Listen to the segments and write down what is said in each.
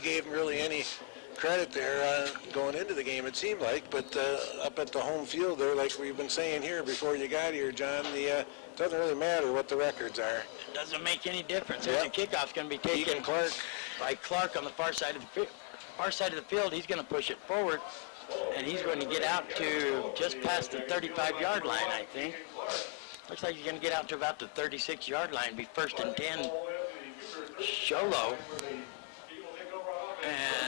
nobody gave him really any credit there going into the game, it seemed like. But up at the home field there, like we've been saying here before you got here, John, it doesn't really matter what the records are. It doesn't make any difference. Yep. The kickoff's going to be taken by Clark on the far side of the field. He's going to push it forward, and he's going to get out to just past the 35-yard line, I think. Looks like he's going to get out to about the 36-yard line, be 1st and 10. Sholo.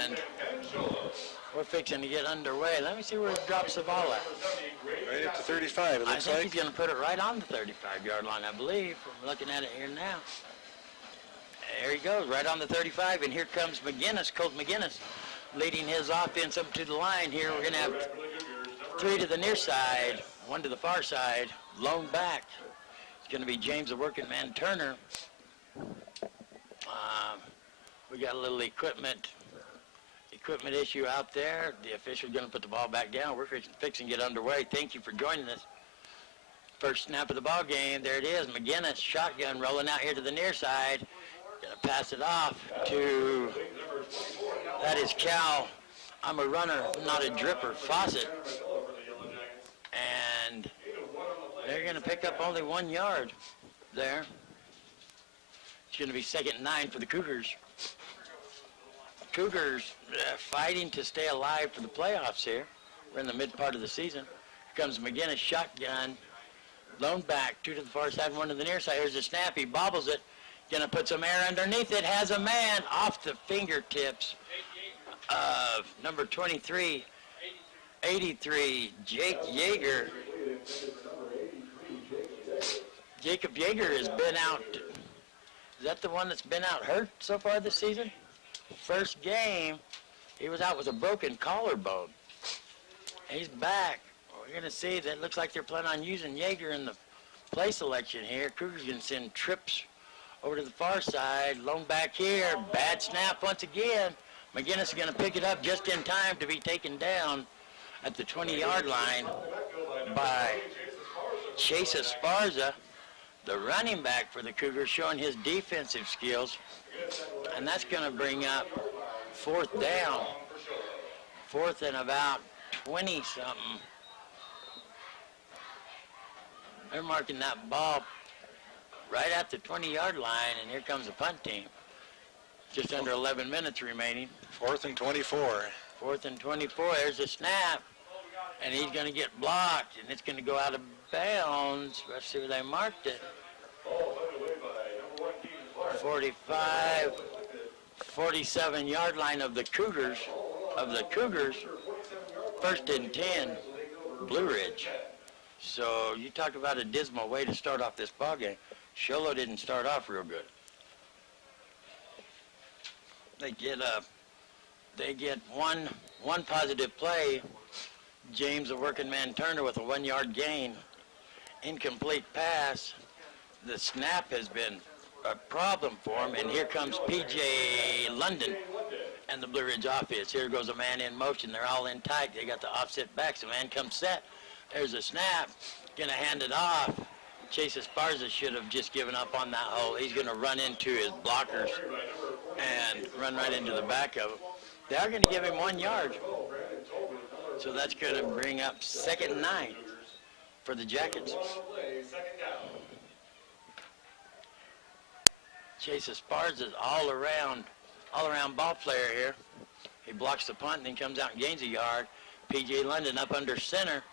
And we're fixing to get underway. Let me see where he drops the ball at. Right at the 35, it looks like. I think he's going to put it right on the 35-yard line, I believe. I'm looking at it here now. There he goes, right on the 35, and here comes McGinnis, Colt McGinnis, leading his offense up to the line here. We're going to have 3 to the near side, 1 to the far side, lone back. It's going to be James, the working man, Turner. We got a little equipment issue out there. The official's going to put the ball back down. We're fixing to get underway. Thank you for joining us. First snap of the ball game. There it is. McGinnis, shotgun, rolling out here to the near side. Going to pass it off to, that is Cal. I'm a runner, not a dripper, Fawcett. And they're going to pick up only 1 yard there. It's going to be 2nd and 9 for the Cougars. Cougars fighting to stay alive for the playoffs here. We're in the mid part of the season. Here comes McGinnis, shotgun, lone back, 2 to the far side, 1 to the near side. Here's a snap. He bobbles it. Gonna put some air underneath it. Has a man off the fingertips of number 23, 83, Jake Yeager. Jacob Yeager has been out. Is that the one that's been out hurt so far this season? First game, he was out with a broken collarbone. He's back. We're going to see that looks like they're planning on using Yeager in the play selection here. Cougars going to send trips over to the far side. Lone back here. Bad snap once again. McGinnis is going to pick it up just in time to be taken down at the 20-yard line by Chase Esparza, the running back for the Cougars, showing his defensive skills. And that's going to bring up 4th down. 4th and about 20-something. They're marking that ball right at the 20-yard line, and here comes the punt team. Just under 11 minutes remaining. 4th and 24. 4th and 24. There's a snap, and he's going to get blocked, and it's going to go out of bounds. Let's see where they marked it. 45, 47-yard line of the Cougars. 1st and 10, Blue Ridge. So you talk about a dismal way to start off this ball game. Sholo didn't start off real good. They get one positive play. James, the working man, Turner with a 1-yard gain. Incomplete pass. The snap has been a problem for him, and here comes P.J. London and the Blue Ridge offense. Here goes a man in motion. They're all in tight. They got the offset backs. The man comes set. There's a snap. Going to hand it off. Chase Esparza should have just given up on that hole. He's going to run into his blockers and run right into the back of it. They are going to give him 1 yard. So that's going to bring up 2nd and 9 for the Jackets. Chase Esparza's all around ball player here. He blocks the punt and then comes out and gains a yard. P.J. London up under center.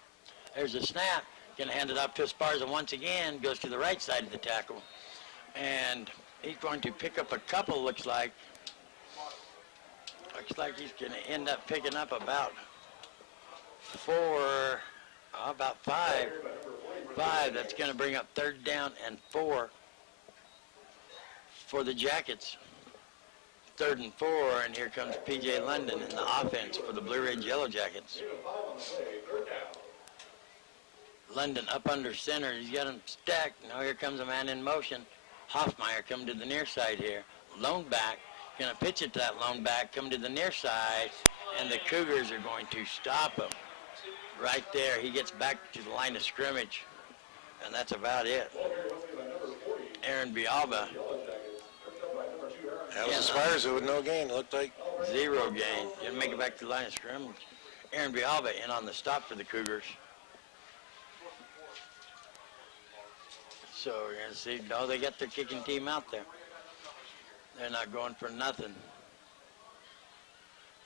There's a snap. Going to hand it off to Esparza once again. Goes to the right side of the tackle. And he's going to pick up a couple, looks like. Looks like he's going to end up picking up about 5. That's going to bring up 3rd down and 4 for the Jackets. 3rd and 4, and here comes P.J. London in the offense for the Blue Ridge Yellow Jackets. London up under center. He's got him stacked. Now here comes a man in motion. Hoffmeyer coming to the near side here. Lone back. Going to pitch it to that lone back. Come to the near side. And the Cougars are going to stop him. Right there. He gets back to the line of scrimmage. And that's about it. Aaron Bialba. That was as far as it with no gain. It looked like 0 gain. Didn't make it back to the line of scrimmage. Aaron Bialba in on the stop for the Cougars. So you're going to see, no, they got their kicking team out there. They're not going for nothing.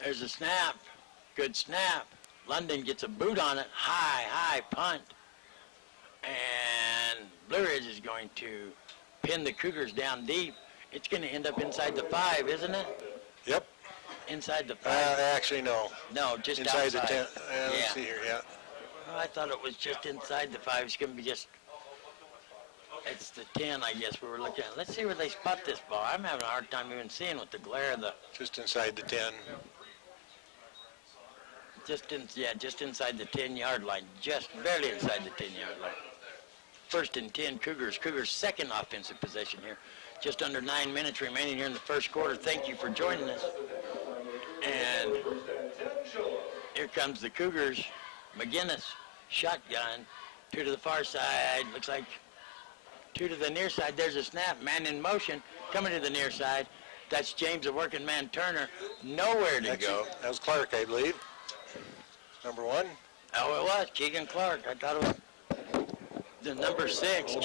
There's a snap. Good snap. London gets a boot on it. High punt. And Blue Ridge is going to pin the Cougars down deep. It's going to end up inside the 5, isn't it? Yep. Inside the 5. Actually, no. No, just Inside outside. the 10. Yeah. Let's see here, yeah. Oh, I thought it was just inside the 5. It's going to be just, it's the 10, I guess, we were looking at. Let's see where they spot this ball. I'm having a hard time even seeing with the glare of the... Just inside the 10. Just inside the 10-yard line. Just barely inside the 10-yard line. 1st and 10, Cougars. Cougars' second offensive possession here. Just under 9 minutes remaining here in the first quarter. Thank you for joining us. And here comes the Cougars. McGinnis, shotgun, 2 to the far side. Looks like 2 to the near side. There's a snap. Man in motion, coming to the near side. That's James, the working man, Turner. Nowhere to go. That was Clark, I believe. Number 1. Oh, it was Keegan Clark. I thought it was the number 6,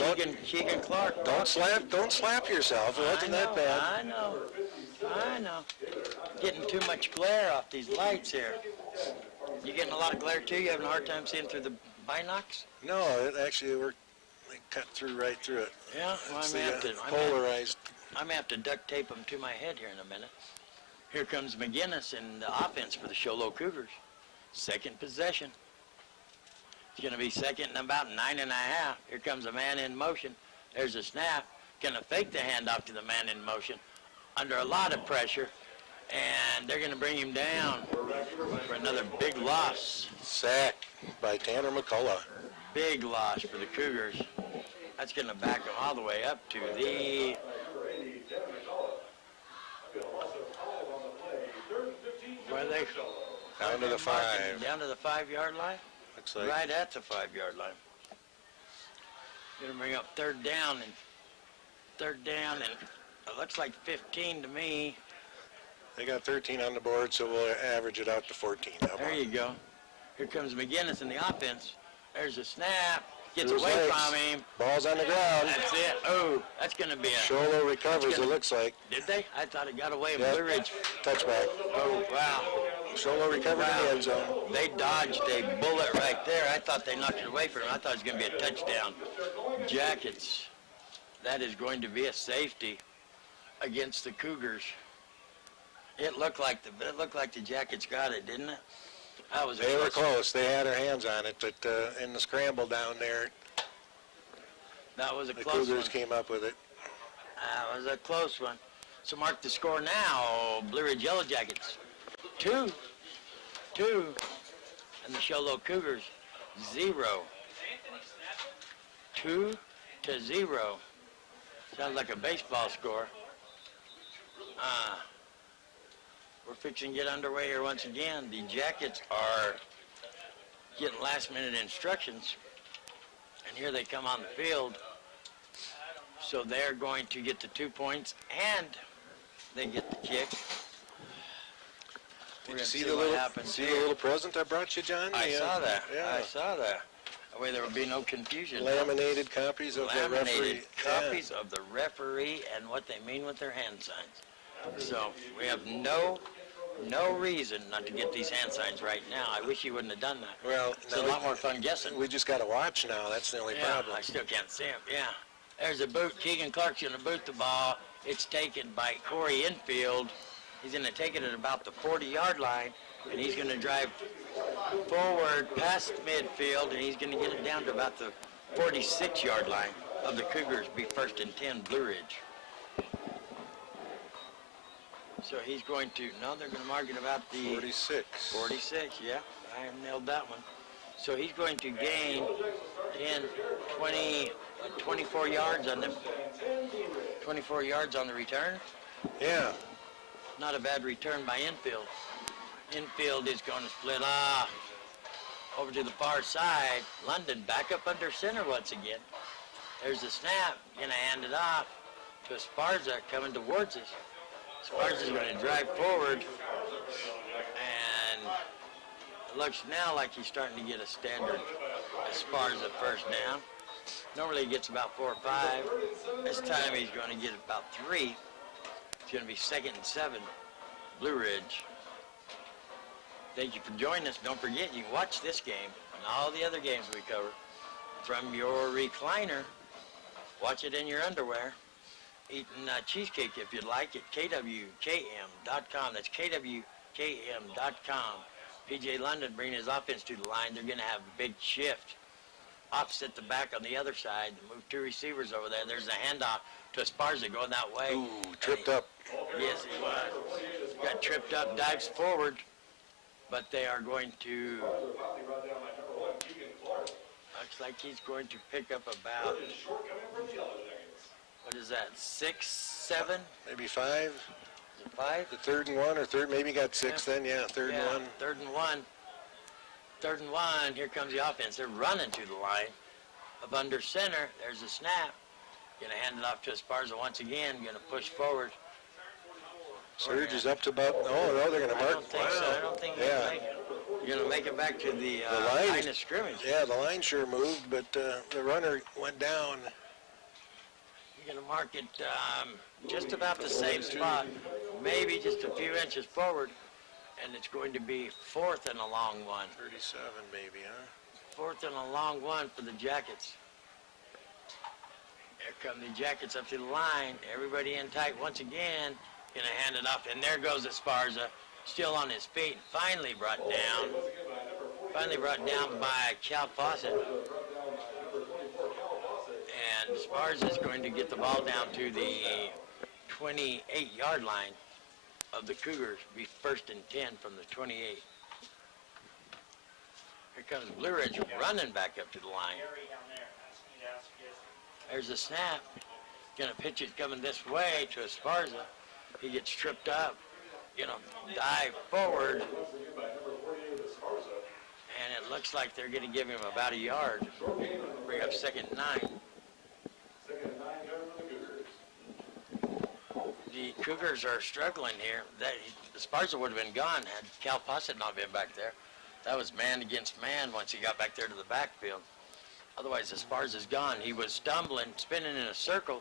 Keegan Clark. Don't slap yourself. It wasn't that bad. I know. Getting too much glare off these lights here. You getting a lot of glare too? You having a hard time seeing through the binocs? No, it actually worked. They cut through right through it. Yeah, well, It's I polarized. may have to duct tape them to my head here in a minute. Here comes McGinnis in the offense for the Sholo Cougars. Second possession. It's going to be second and about 9.5. Here comes a man in motion. There's a snap. Going to fake the handoff to the man in motion under a lot of pressure. And they're going to bring him down for another big loss. Sack by Tanner McCullough. Big loss for the Cougars. That's going to back them all the way up to the... Where are they? Down to the 5. Down to the 5-yard line? Looks like. Right at the 5-yard line. Going to bring up third down, and it looks like 15 to me. They got 13 on the board, so we'll average it out to 14. There you go. Here comes McGinnis in the offense. There's a snap. Gets There's away legs. from him. Ball's on the ground. That's it. Oh, that's going to be a... Sholo recovers, it looks like. Did they? I thought it got away. Yep. Blue Ridge. Touchback. Oh, wow. Sholo recovered in the end zone. They dodged a bullet right there. I thought they knocked it away from him. I thought it was going to be a touchdown. Jackets. That is going to be a safety against the Cougars. It looked like the Jackets got it, didn't it? They were close. They had their hands on it, but in the scramble down there, that was a the close Cougars one. came up with it. That was a close one. So mark the score now. Blue Ridge Yellow Jackets 2, and the Sholo Cougars 0. 2-0. Sounds like a baseball score. We're fixing to get underway here once again. The Jackets are getting last-minute instructions, and here they come on the field. So they're going to get the 2 points, and they get the kick. Did you see the little present I brought you, John? I saw that. Yeah. I saw that. That way there would be no confusion. Laminated copies of the referee. Laminated copies of the referee and what they mean with their hand signs. So we have no reason not to get these hand signs right now. I wish you wouldn't have done that. Well, It's a lot more fun guessing. We just got to watch now. That's the only problem. I still can't see him. Yeah. There's a boot. Keegan Clark's going to boot the ball. It's taken by Corey Infield. He's going to take it at about the 40-yard line, and he's going to drive forward past midfield, and he's going to get it down to about the 46-yard line of the Cougars. Be 1st and 10, Blue Ridge. So he's going to, they're going to mark it about the 46. 46, yeah, I nailed that one. So he's going to gain 10, 20, 24 yards on them. 24 yards on the return. Yeah. Not a bad return by Infield. Infield is going to split off over to the far side. London back up under center once again. There's the snap. Going to hand it off to Esparza coming towards us. Sparza's going to drive forward, and it looks now like he's starting to get a standard Esparza first down. Normally he gets about 4 or 5. This time he's going to get about 3. It's going to be 2nd and 7, Blue Ridge. Thank you for joining us. Don't forget, you can watch this game and all the other games we cover from your recliner. Watch it in your underwear. Eating cheesecake if you'd like at kwkm.com. That's kwkm.com. PJ London bringing his offense to the line. They're going to have a big shift. Opposite the back on the other side. Move 2 receivers over there. There's a handoff to Esparza going that way. Ooh, tripped up. Yes, he was. Got tripped up, dives forward, but they are going to... Looks like he's going to pick up about... What is that, 6, 7? Maybe 5. Is it 5? The 3rd and 1, or third, maybe got 6 then, yeah, 3rd and 1. 3rd and 1. 3rd and 1, here comes the offense. They're running to the line of under center. There's a snap. Going to hand it off to Esparza once again. Going to push forward. Surge is up to about, oh, no, they're going to mark. I don't think so. I don't think they're going to make it. You're going to make it back to the line of scrimmage. Yeah, the line sure moved, but the runner went down. You're going to mark it just about the same spot, maybe just a few inches forward, and it's going to be 4th and a long one. 37 maybe, huh? 4th and a long one for the Jackets. Here come the Jackets up to the line. Everybody in tight once again. Going to hand it off, and there goes Esparza, still on his feet. Finally brought down by Cal Fawcett. And Esparza is going to get the ball down to the 28-yard line of the Cougars. Be 1st and 10 from the 28. Here comes Blue Ridge running back up to the line. There's a snap. Gonna pitch it coming this way to Esparza. He gets tripped up. Gonna dive forward. And it looks like they're gonna give him about a yard. Bring up 2nd and 9. The Cougars are struggling here. Esparza would have been gone had Cal Fawcett not been back there. That was man against man once he got back there to the backfield. Otherwise, Esparza's gone. He was stumbling, spinning in a circle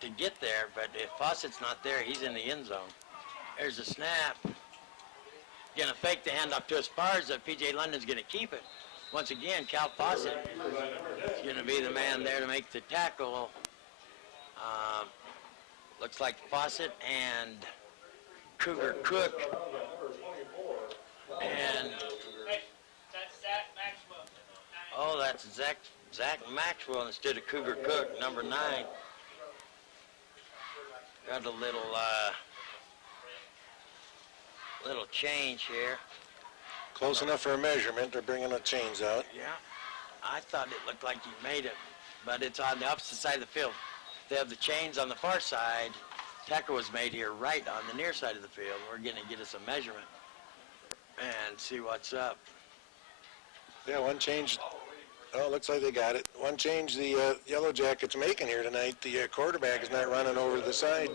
to get there, but if Fawcett's not there, he's in the end zone. There's a snap. Gonna fake the handoff to Esparza. PJ London's gonna keep it. Once again, Cal Fawcett is gonna be the man there to make the tackle. Looks like Fawcett and Cougar Cook. And oh, that's Zach Maxwell instead of Cougar Cook, number 9. Got a little change here. Close enough for a measurement. They're bringing the chains out. Yeah, I thought it looked like he made it, but it's on the opposite side of the field. They have the chains on the far side. Tackle was made here right on the near side of the field. We're going to get us a measurement and see what's up. Yeah, one change. Oh, looks like they got it. One change the Yellow Jackets making here tonight. The quarterback is not running over the side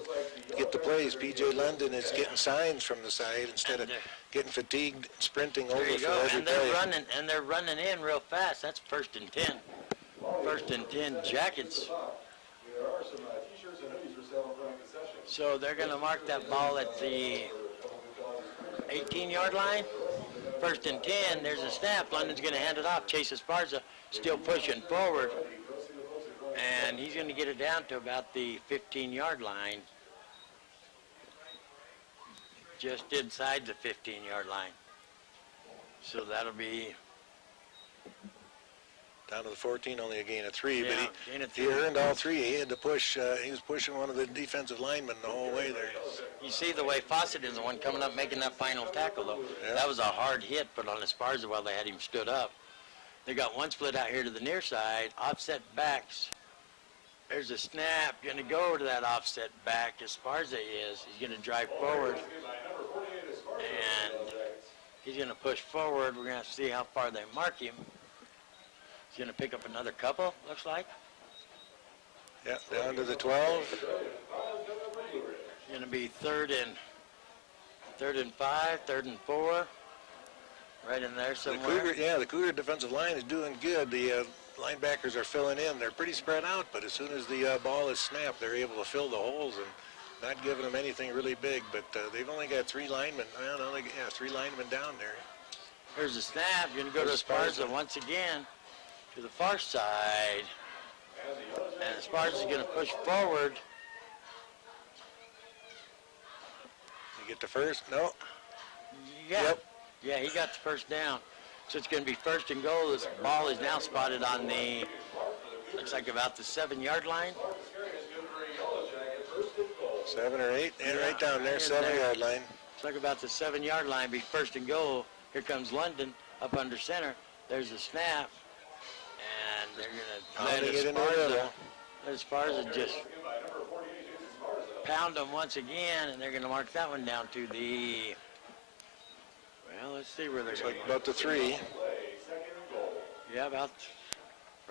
to get the plays. P.J. London is getting signs from the side instead of getting fatigued, sprinting over for every play. And they're running in real fast. That's 1st and 10. 1st and 10 Jackets. So they're going to mark that ball at the 18-yard line. 1st and 10. There's a snap. London's going to hand it off. Chase Esparza still pushing forward. And he's going to get it down to about the 15-yard line. Just inside the 15-yard line. So that'll be... Down to the 14, only a gain of 3, Yeah, gain of but he 3. earned all 3. He had to push. He was pushing one of the defensive linemen the whole way there. You see the way Fawcett is the one coming up making that final tackle, though. Yeah. That was a hard hit put on Esparza while they had him stood up. They got one split out here to the near side, offset backs. There's a snap, going to go to that offset back. Esparza is. He's going to drive forward. And he's going to push forward. We're going to have to see how far they mark him. He's going to pick up another couple, looks like. Yeah, down to the 12. Going to be third and 5, 3rd and 4, right in there somewhere. The Cougar defensive line is doing good. The linebackers are filling in. They're pretty spread out, but as soon as the ball is snapped, they're able to fill the holes and not giving them anything really big. But they've only got 3 linemen. I don't know, 3 linemen down there. Here's the snap. You're going to go to Esparza once again to the far side. And Esparza's going to push forward. You get the first? No. Yeah. Yep. Yeah, he got the first down. So it's going to be 1st and goal. This ball is now spotted on the, looks like about the 7-yard line. 7 or 8, and right down there, 7-yard line. Looks like about the 7-yard line, be 1st and goal. Here comes London up under center. There's a snap, and they're going to let Esparza just pound them once again, and they're going to mark that one down to the, well, let's see where they're going. Like about the 3. Yeah,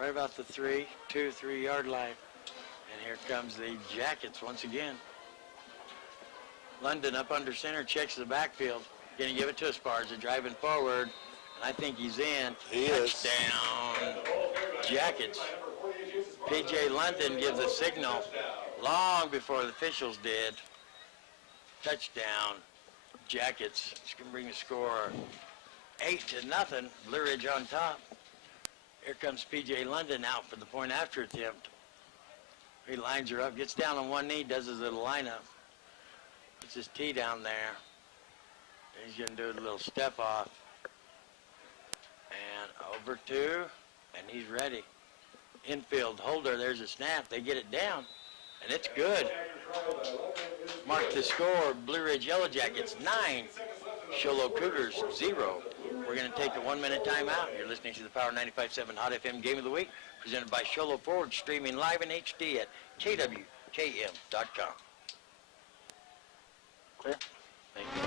right about the 3 yard line. And here comes the Jackets once again. London up under center, checks the backfield. Going to give it to Esparza, driving forward. And I think he's in. He Touchdown, Jackets. P.J. London gives the signal long before the officials did. Touchdown, Jackets. It's going to bring the score 8-0. Blue Ridge on top. Here comes P.J. London out for the point after attempt. He lines her up, gets down on one knee, does his little lineup. Puts his tee down there. He's going to do a little step off. And over to, and he's ready. Infield holder, there's a snap. They get it down, and it's good. Mark the score, Blue Ridge Yellow Jackets 9, Sholo Cougars 0. We're going to take a 1-minute timeout. You're listening to the Power 95.7 Hot FM Game of the Week, presented by Sholo Ford, streaming live in HD at kwkm.com. Clear? Thank you.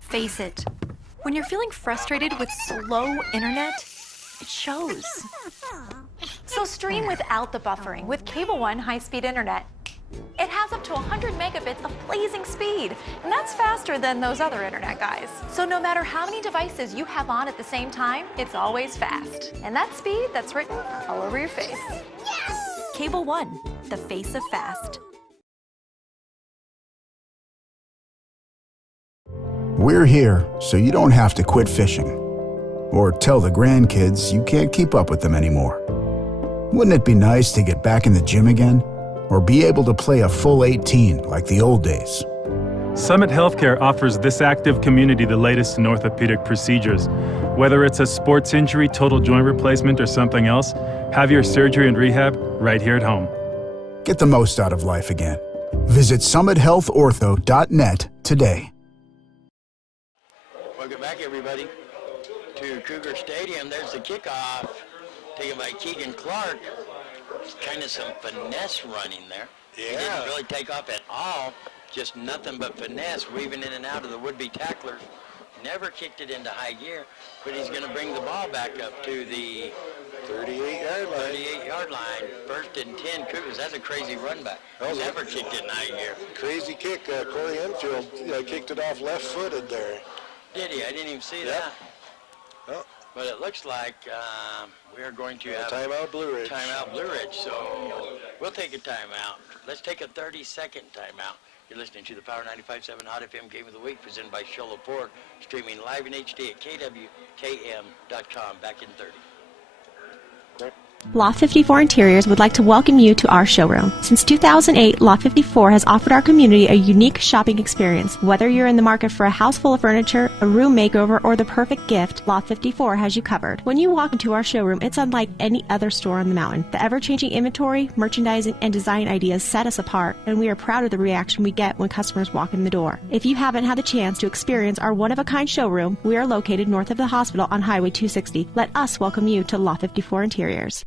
Face it. When you're feeling frustrated with slow internet, it shows. So stream without the buffering with Cable One high-speed internet. It has up to 100 megabits of blazing speed, and that's faster than those other internet guys. So no matter how many devices you have on at the same time, it's always fast. And that speed, that's written all over your face. Yes! Cable One, the face of fast. We're here so you don't have to quit fishing or tell the grandkids you can't keep up with them anymore. Wouldn't it be nice to get back in the gym again? Or be able to play a full 18 like the old days? Summit Healthcare offers this active community the latest in orthopedic procedures. Whether it's a sports injury, total joint replacement, or something else, have your surgery and rehab right here at home. Get the most out of life again. Visit summithealthortho.net today. Welcome back, everybody, to Cougar Stadium. There's the kickoff, taken by Keegan Clark. Kind of some finesse running there. Yeah. He didn't really take off at all. Just nothing but finesse, weaving in and out of the would-be tacklers. Never kicked it into high gear, but he's going to bring the ball back up to the 38-yard line. 1st and 10, Cougars. That's a crazy run back. He never kicked it in high gear. Crazy kick. Corey Enfield kicked it off left-footed there. Did he? I didn't even see that. Oh. But it looks like we are going to have timeout Blue Ridge. Timeout Blue Ridge. So we'll take a timeout. Let's take a 30-second timeout. You're listening to the Power 95.7 Hot FM Game of the Week, presented by Sholo Ford, streaming live in HD at kwkm.com. Back in 30. Loft 54 Interiors would like to welcome you to our showroom. Since 2008, Loft 54 has offered our community a unique shopping experience. Whether you're in the market for a house full of furniture, a room makeover, or the perfect gift, Loft 54 has you covered. When you walk into our showroom, it's unlike any other store on the mountain. The ever-changing inventory, merchandising, and design ideas set us apart, and we are proud of the reaction we get when customers walk in the door. If you haven't had the chance to experience our one-of-a-kind showroom, we are located north of the hospital on Highway 260. Let us welcome you to Loft 54 Interiors.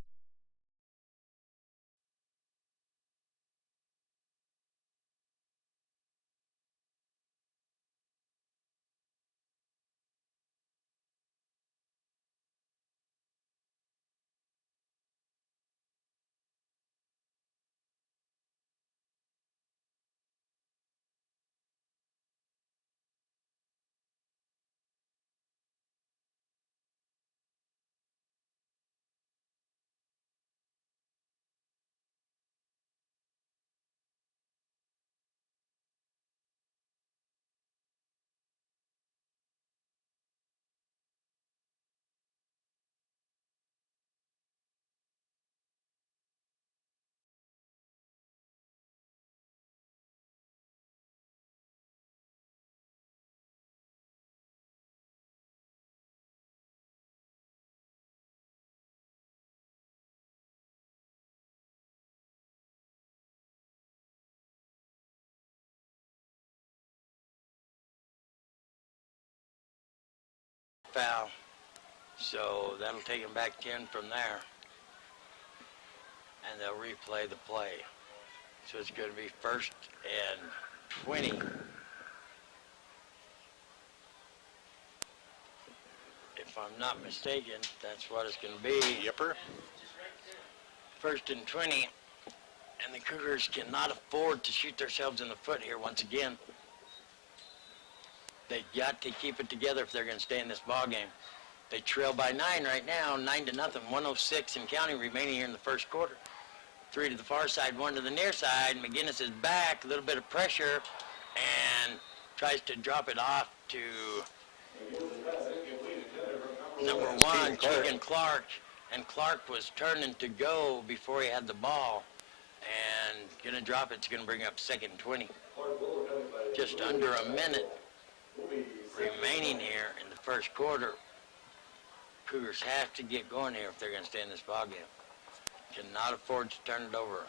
foul. So that'll take them back 10 from there. And they'll replay the play. So it's going to be 1st and 20. If I'm not mistaken, that's what it's going to be. Yipper. 1st and 20. And the Cougars cannot afford to shoot themselves in the foot here once again. They got to keep it together if they're going to stay in this ball game. They trail by 9 right now, 9-0, 106 and counting remaining here in the first quarter. 3 to the far side, 1 to the near side. McGinnis is back, a little bit of pressure, and tries to drop it off to number 1, Keegan Clark. And Clark was turning to go before he had the ball. And gonna drop it, it's gonna bring up 2nd and 20. Just under a minute remaining here in the first quarter. Cougars have to get going here if they're gonna stay in this ball game. Cannot afford to turn it over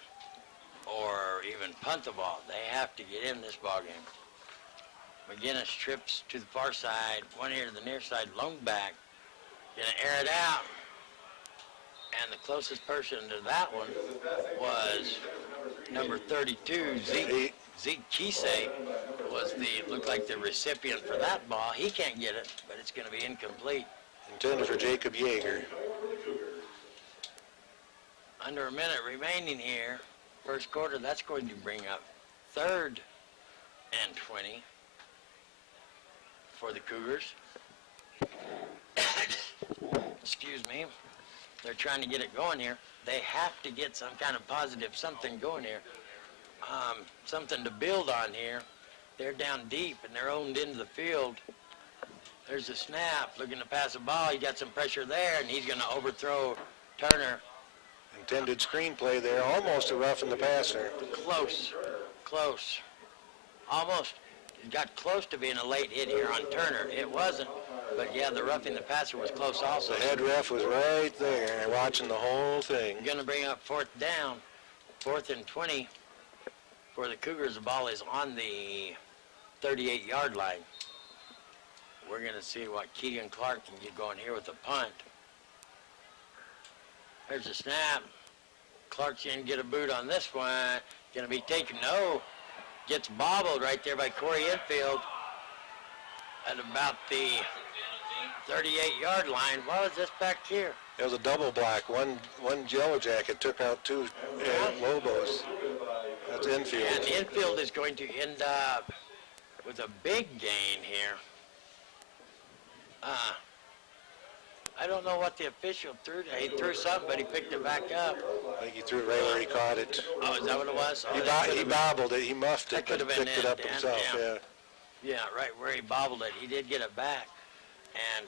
or even punt the ball. They have to get in this ball game. McGinnis trips to the far side, 1 here to the near side, lone back, gonna air it out. And the closest person to that one was number 32, Zeke Kisei, looked like the recipient for that ball. He can't get it, but it's going to be incomplete. Intended for Jacob Yeager. Under a minute remaining here, first quarter, that's going to bring up 3rd and 20 for the Cougars. Excuse me. They're trying to get it going here. They have to get some kind of positive something going here. Something to build on here. They're down deep and they're owned into the field. There's a snap, looking to pass a ball. He got some pressure there, and he's going to overthrow Turner. Intended screenplay there, almost a roughing the passer. Close. Almost. It got close to being a late hit here on Turner. It wasn't. But yeah, the roughing the passer was close also. The head ref was right there watching the whole thing. Going to bring up 4th down. 4th and 20 for the Cougars. The ball is on the 38-yard line. We're going to see what Keegan Clark can get going here with the punt. There's a snap. Clark's going to get a boot on this one. Going to be taken. No. Gets bobbled right there by Corey Enfield at about the 38-yard line. What was this back here? It was a double block. One Yellow Jacket took out 2 Lobos. That's Enfield. And Enfield is going to end up with a big gain here. I don't know what the official threw. He threw something, but he picked it back up. I think he threw it right where he caught it. Oh, is that what it was? Oh, He bobbled it. He muffed it, but picked it up himself. Yeah. Yeah, right where he bobbled it. He did get it back. And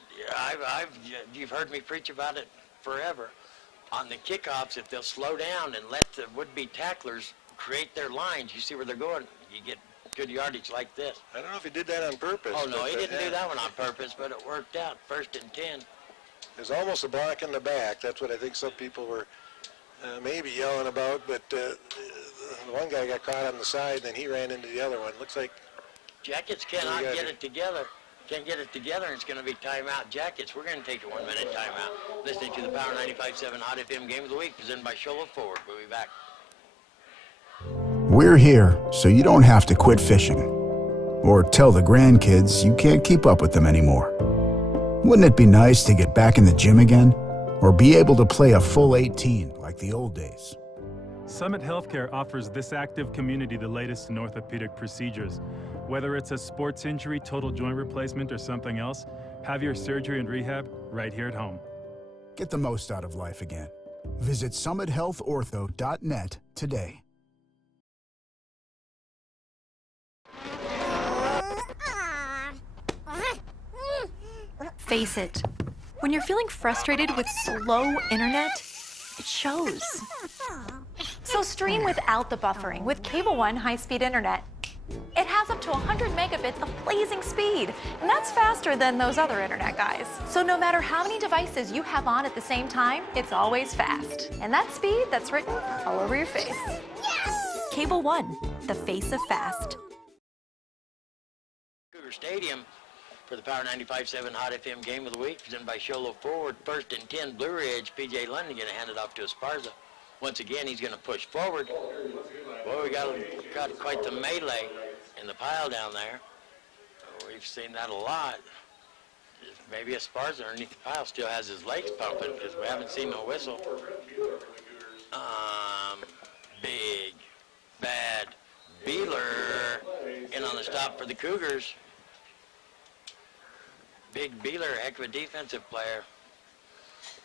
you've heard me preach about it forever. On the kickoffs, if they'll slow down and let the would-be tacklers create their lines, you see where they're going, you get good yardage like this. I don't know if he did that on purpose. Oh, no, he didn't do that one on purpose, but it worked out. 1st and 10. It was almost a block in the back. That's what I think some people were maybe yelling about, but one guy got caught on the side, and then he ran into the other one. Looks like Jackets cannot get it together. Can't get it together, and it's going to be timeout. Jackets, we're going to take a 1-minute timeout. Listening to the Power 95.7 Hot FM Game of the Week, presented by Shola Ford. We'll be back. We're here so you don't have to quit fishing or tell the grandkids you can't keep up with them anymore. Wouldn't it be nice to get back in the gym again or be able to play a full 18 like the old days? Summit Healthcare offers this active community the latest in orthopedic procedures. Whether it's a sports injury, total joint replacement, or something else, have your surgery and rehab right here at home. Get the most out of life again. Visit summithealthortho.net today. Face it, when you're feeling frustrated with slow internet, it shows. So stream without the buffering with Cable One high-speed internet. It has up to 100 megabits of blazing speed, and that's faster than those other internet guys. So no matter how many devices you have on at the same time, it's always fast. And that speed, that's written all over your face. Yes! Cable One, the face of fast. Cougar Stadium for the Power 95.7 Hot FM Game of the Week, presented by Sholo Forward. 1st and 10, Blue Ridge. P.J. London going to hand it off to Esparza. Once again, he's going to push forward. Well, we got quite the melee in the pile down there. We've seen that a lot. Maybe Esparza underneath the pile still has his legs pumping because we haven't seen no whistle. Big, bad Beeler in on the stop for the Cougars. Big Beeler, heck of a defensive player.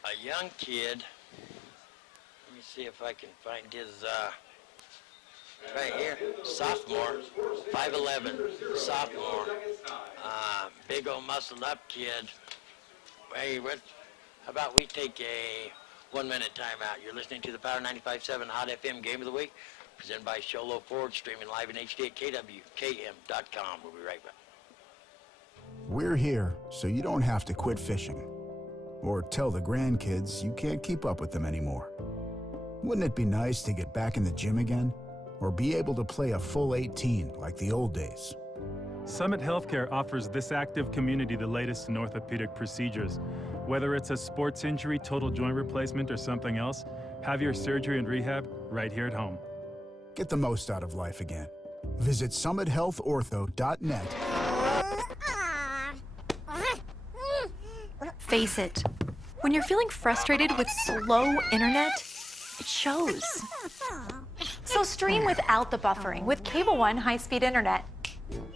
A young kid. Let me see if I can find his, right here, sophomore, 5'11", sophomore. Big old muscled up kid. Hey, how about we take a 1-minute timeout? You're listening to the Power 95.7 Hot FM Game of the Week, presented by Sholo Ford, streaming live in HD at KWKM.com. We'll be right back. We're here so you don't have to quit fishing or tell the grandkids you can't keep up with them anymore. Wouldn't it be nice to get back in the gym again or be able to play a full 18 like the old days? Summit Healthcare offers this active community the latest in orthopedic procedures. Whether it's a sports injury, total joint replacement, or something else, have your surgery and rehab right here at home. Get the most out of life again. Visit summithealthortho.net. Face it, when you're feeling frustrated with slow internet, it shows. So stream without the buffering with Cable One high-speed internet.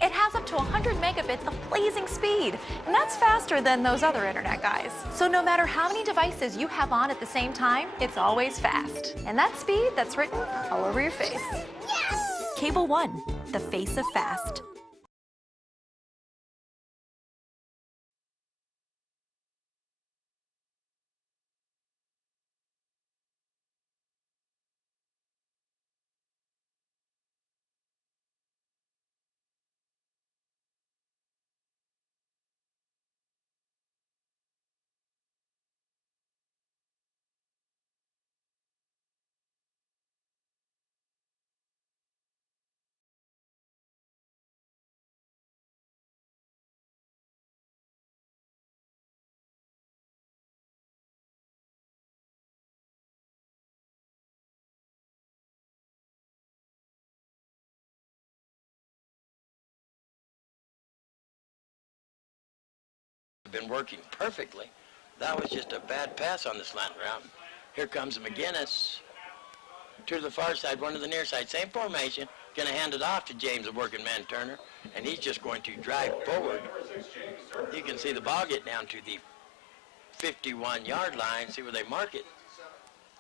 It has up to 100 megabits of blazing speed, and that's faster than those other internet guys. So no matter how many devices you have on at the same time, it's always fast. And that speed, that's written all over your face. Yes! Cable One, the face of fast. Been working perfectly. That was just a bad pass on the slant route. Here comes McGinnis to the far side, one to the near side. Same formation. Going to hand it off to James, the working man Turner, and he's just going to drive forward. You can see the ball get down to the 51-yard line. See where they mark it.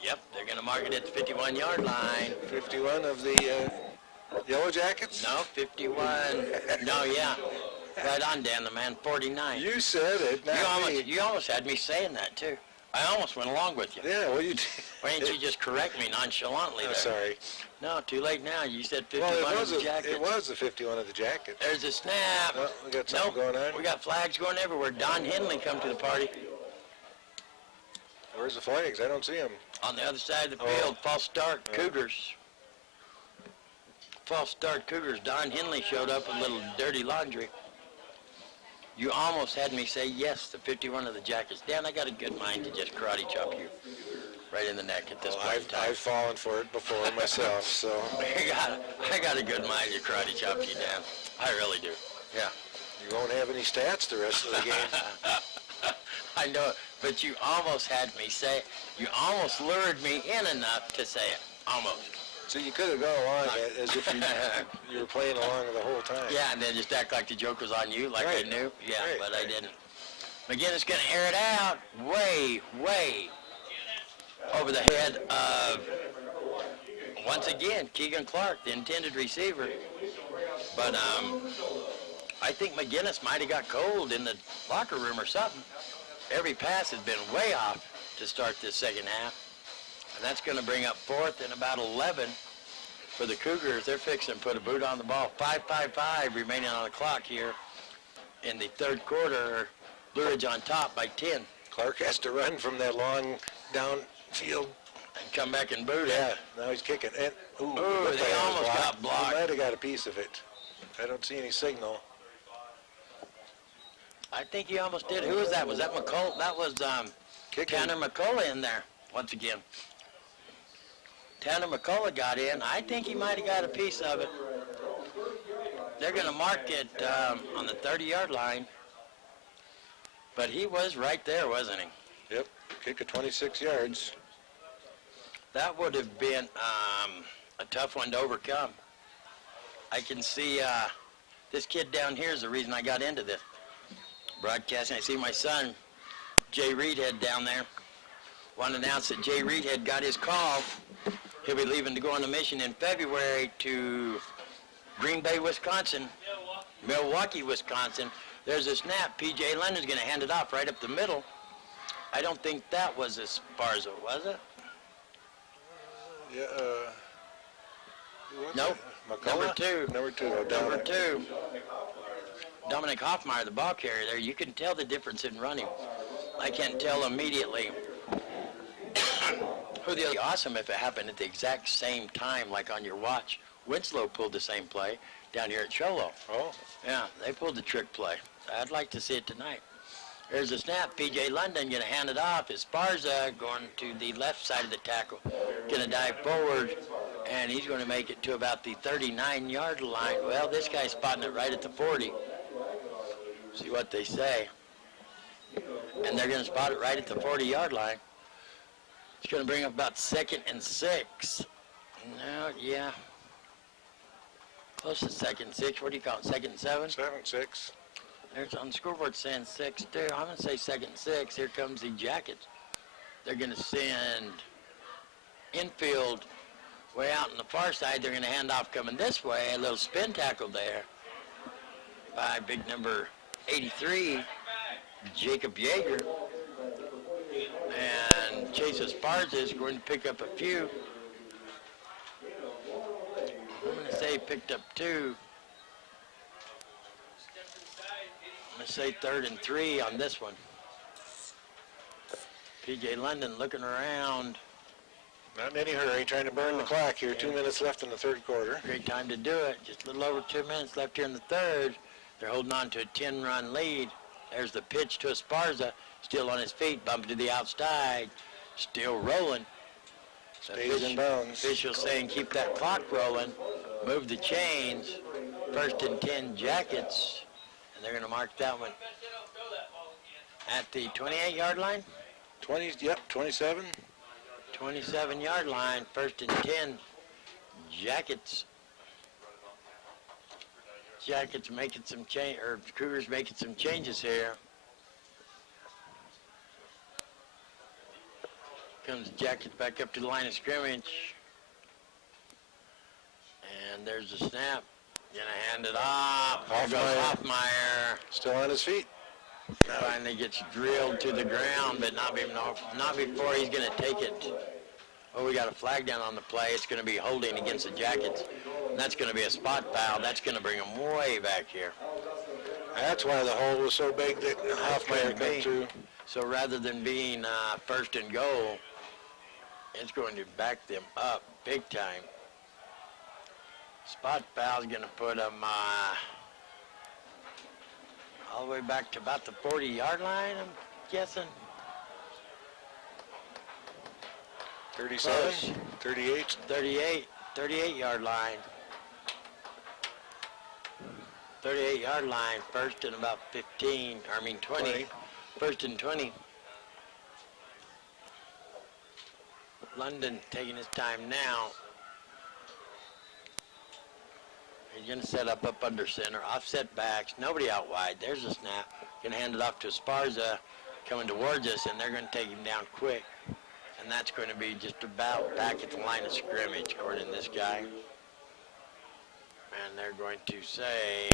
Yep, they're going to mark it at the 51-yard line. 51 of the Yellow Jackets? No, 51. No, yeah. Right on, Dan, the man, 49. You said it, not me. You almost had me saying that, too. I almost went along with you. Yeah, well, you did. Why didn't you just correct me nonchalantly there? I'm sorry. No, too late now. You said 51 Well, of the Jackets. it was the 51 of the Jackets. There's a snap. Oh, we got something going on. We got flags going everywhere. Don Henley come to the party. Where's the flags? I don't see them. On the other side of the field, false start, Cougars. False start, Cougars. Don Henley showed up with a little dirty laundry. You almost had me say yes, the 51 of the Jackets. Dan, I got a good mind to just karate chop you right in the neck at this point in time. I've fallen for it before myself, so. I got a good mind to karate chop you, Dan. I really do. Yeah. You won't have any stats the rest of the game. I know it, but you almost had me say it. You almost lured me in enough to say it. Almost. So you could have gone along as if you were playing along the whole time. Yeah, and then just act like the joke was on you, like right. I knew. Yeah, right, but right. I didn't. McGinnis going to air it out way over the head of, once again, Keegan Clark, the intended receiver. But I think McGinnis might have got cold in the locker room or something. Every pass has been way off to start this second half. And that's going to bring up 4th and about 11 for the Cougars. They're fixing to put a boot on the ball. 5:55 remaining on the clock here in the third quarter. Blue Ridge on top by 10. Clark has to run from that long downfield. And come back and boot it. Yeah, now he's kicking. And, Ooh, they almost got blocked. He might have got a piece of it. I don't see any signal. I think he almost did. Who was that? Was that McCullough? That was Tanner McCullough in there once again. Tanner McCullough got in. I think he might have got a piece of it. They're going to mark it on the 30-yard line. But he was right there, wasn't he? Yep, kick of 26 yards. That would have been a tough one to overcome. I can see this kid down here is the reason I got into this broadcasting. I see my son, Jay Reedhead, down there. Want to announce that Jay Reedhead got his call. He'll be leaving to go on a mission in February to Green Bay, Wisconsin, Milwaukee, Wisconsin. There's a snap. P.J. London's going to hand it off right up the middle. I don't think that was Esparza, was it? Yeah, Nope. Number two. Number two. Number two. Dominic Hoffmeyer, the ball carrier there. You can tell the difference in running. I can tell immediately who the other. Awesome if it happened at the exact same time, like on your watch. Winslow pulled the same play down here at Cholo. Oh. Yeah, they pulled the trick play. I'd like to see it tonight. There's a snap. P.J. London going to hand it off. Esparza going to the left side of the tackle. Going to dive forward, and he's going to make it to about the 39-yard line. Well, this guy's spotting it right at the 40. See what they say. And they're going to spot it right at the 40-yard line. It's going to bring up about 2nd and 6. No, yeah. Close to 2nd and 6. What do you call it, 2nd and 7? 7-6. There's on the scoreboard saying 6 too. I'm going to say 2nd and 6. Here comes the Jackets. They're going to send infield way out on the far side. They're going to hand off coming this way. A little spin tackle there by big number 83, Jacob Yeager. And Chase Esparza is going to pick up a few. I'm going to say he picked up 2. I'm going to say 3rd and 3 on this one. P.J. London looking around. Not in any hurry, trying to burn the clock here. 2 minutes left in the third quarter. Great time to do it. Just a little over 2 minutes left here in the third. They're holding on to a 10-run lead. There's the pitch to Esparza. Still on his feet, bumping to the outside. Still rolling. Stays in bounds. Official saying keep that clock rolling. Move the chains. 1st and 10 Jackets. And they're going to mark that one at the 28-yard line. 20, yep, 27. 27-yard line, 1st and 10. Jackets. Jackets making some change, or Cougars making some changes here. Comes Jackets back up to the line of scrimmage. And there's a snap. Gonna hand it off. There goes Hoffmeyer. Still on his feet. Finally gets drilled to the ground, but not before he's going to take it. Oh, we got a flag down on the play. It's going to be holding against the Jackets. And that's going to be a spot foul. That's going to bring them way back here. That's why the hole was so big that Hoffmeyer came through. So rather than being 1st and goal, it's going to back them up big time. Spot foul is going to put them all the way back to about the 40-yard line, I'm guessing. 37, Close. 38. 38-yard line. 38-yard line, 1st and about 20. 1st and 20. London taking his time now. He's going to set up under center, offset backs, nobody out wide. There's a snap. Going to hand it off to Esparza coming towards us, and they're going to take him down quick. And that's going to be just about back at the line of scrimmage, according to this guy. And they're going to say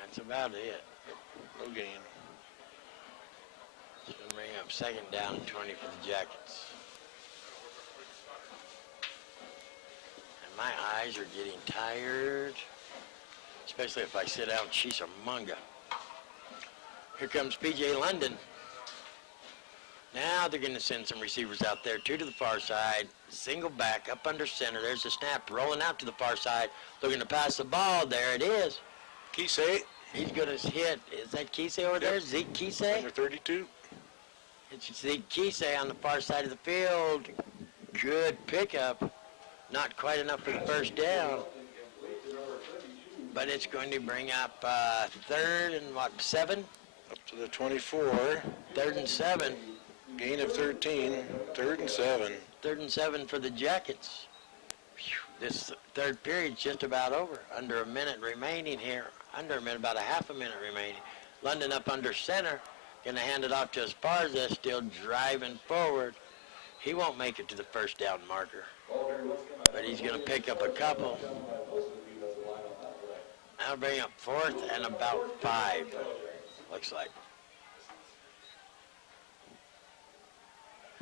that's about it. No gain. It's going to bring up 2nd down and 20 for the Jackets. My eyes are getting tired, especially if I sit down and she's a munga. Here comes P.J. London. Now they're going to send some receivers out there, 2 to the far side, single back up under center. There's a snap rolling out to the far side, looking to pass the ball. There it is. Keesay. He's going to hit. Is that Kisei over there? Zeke Kisei? Number 32. It's Zeke Kisei on the far side of the field. Good pickup. Not quite enough for the first down. But it's going to bring up third and 7? Up to the 24. Third and 7. Gain of 13. Third and 7. Third and 7 for the Jackets. Whew. This third period's just about over. Under a minute remaining here. Under a minute, about a half a minute remaining. London up under center. Going to hand it off to Esparza, still driving forward. He won't make it to the first down marker. But he's going to pick up a couple. That'll bring up fourth and about 5, looks like.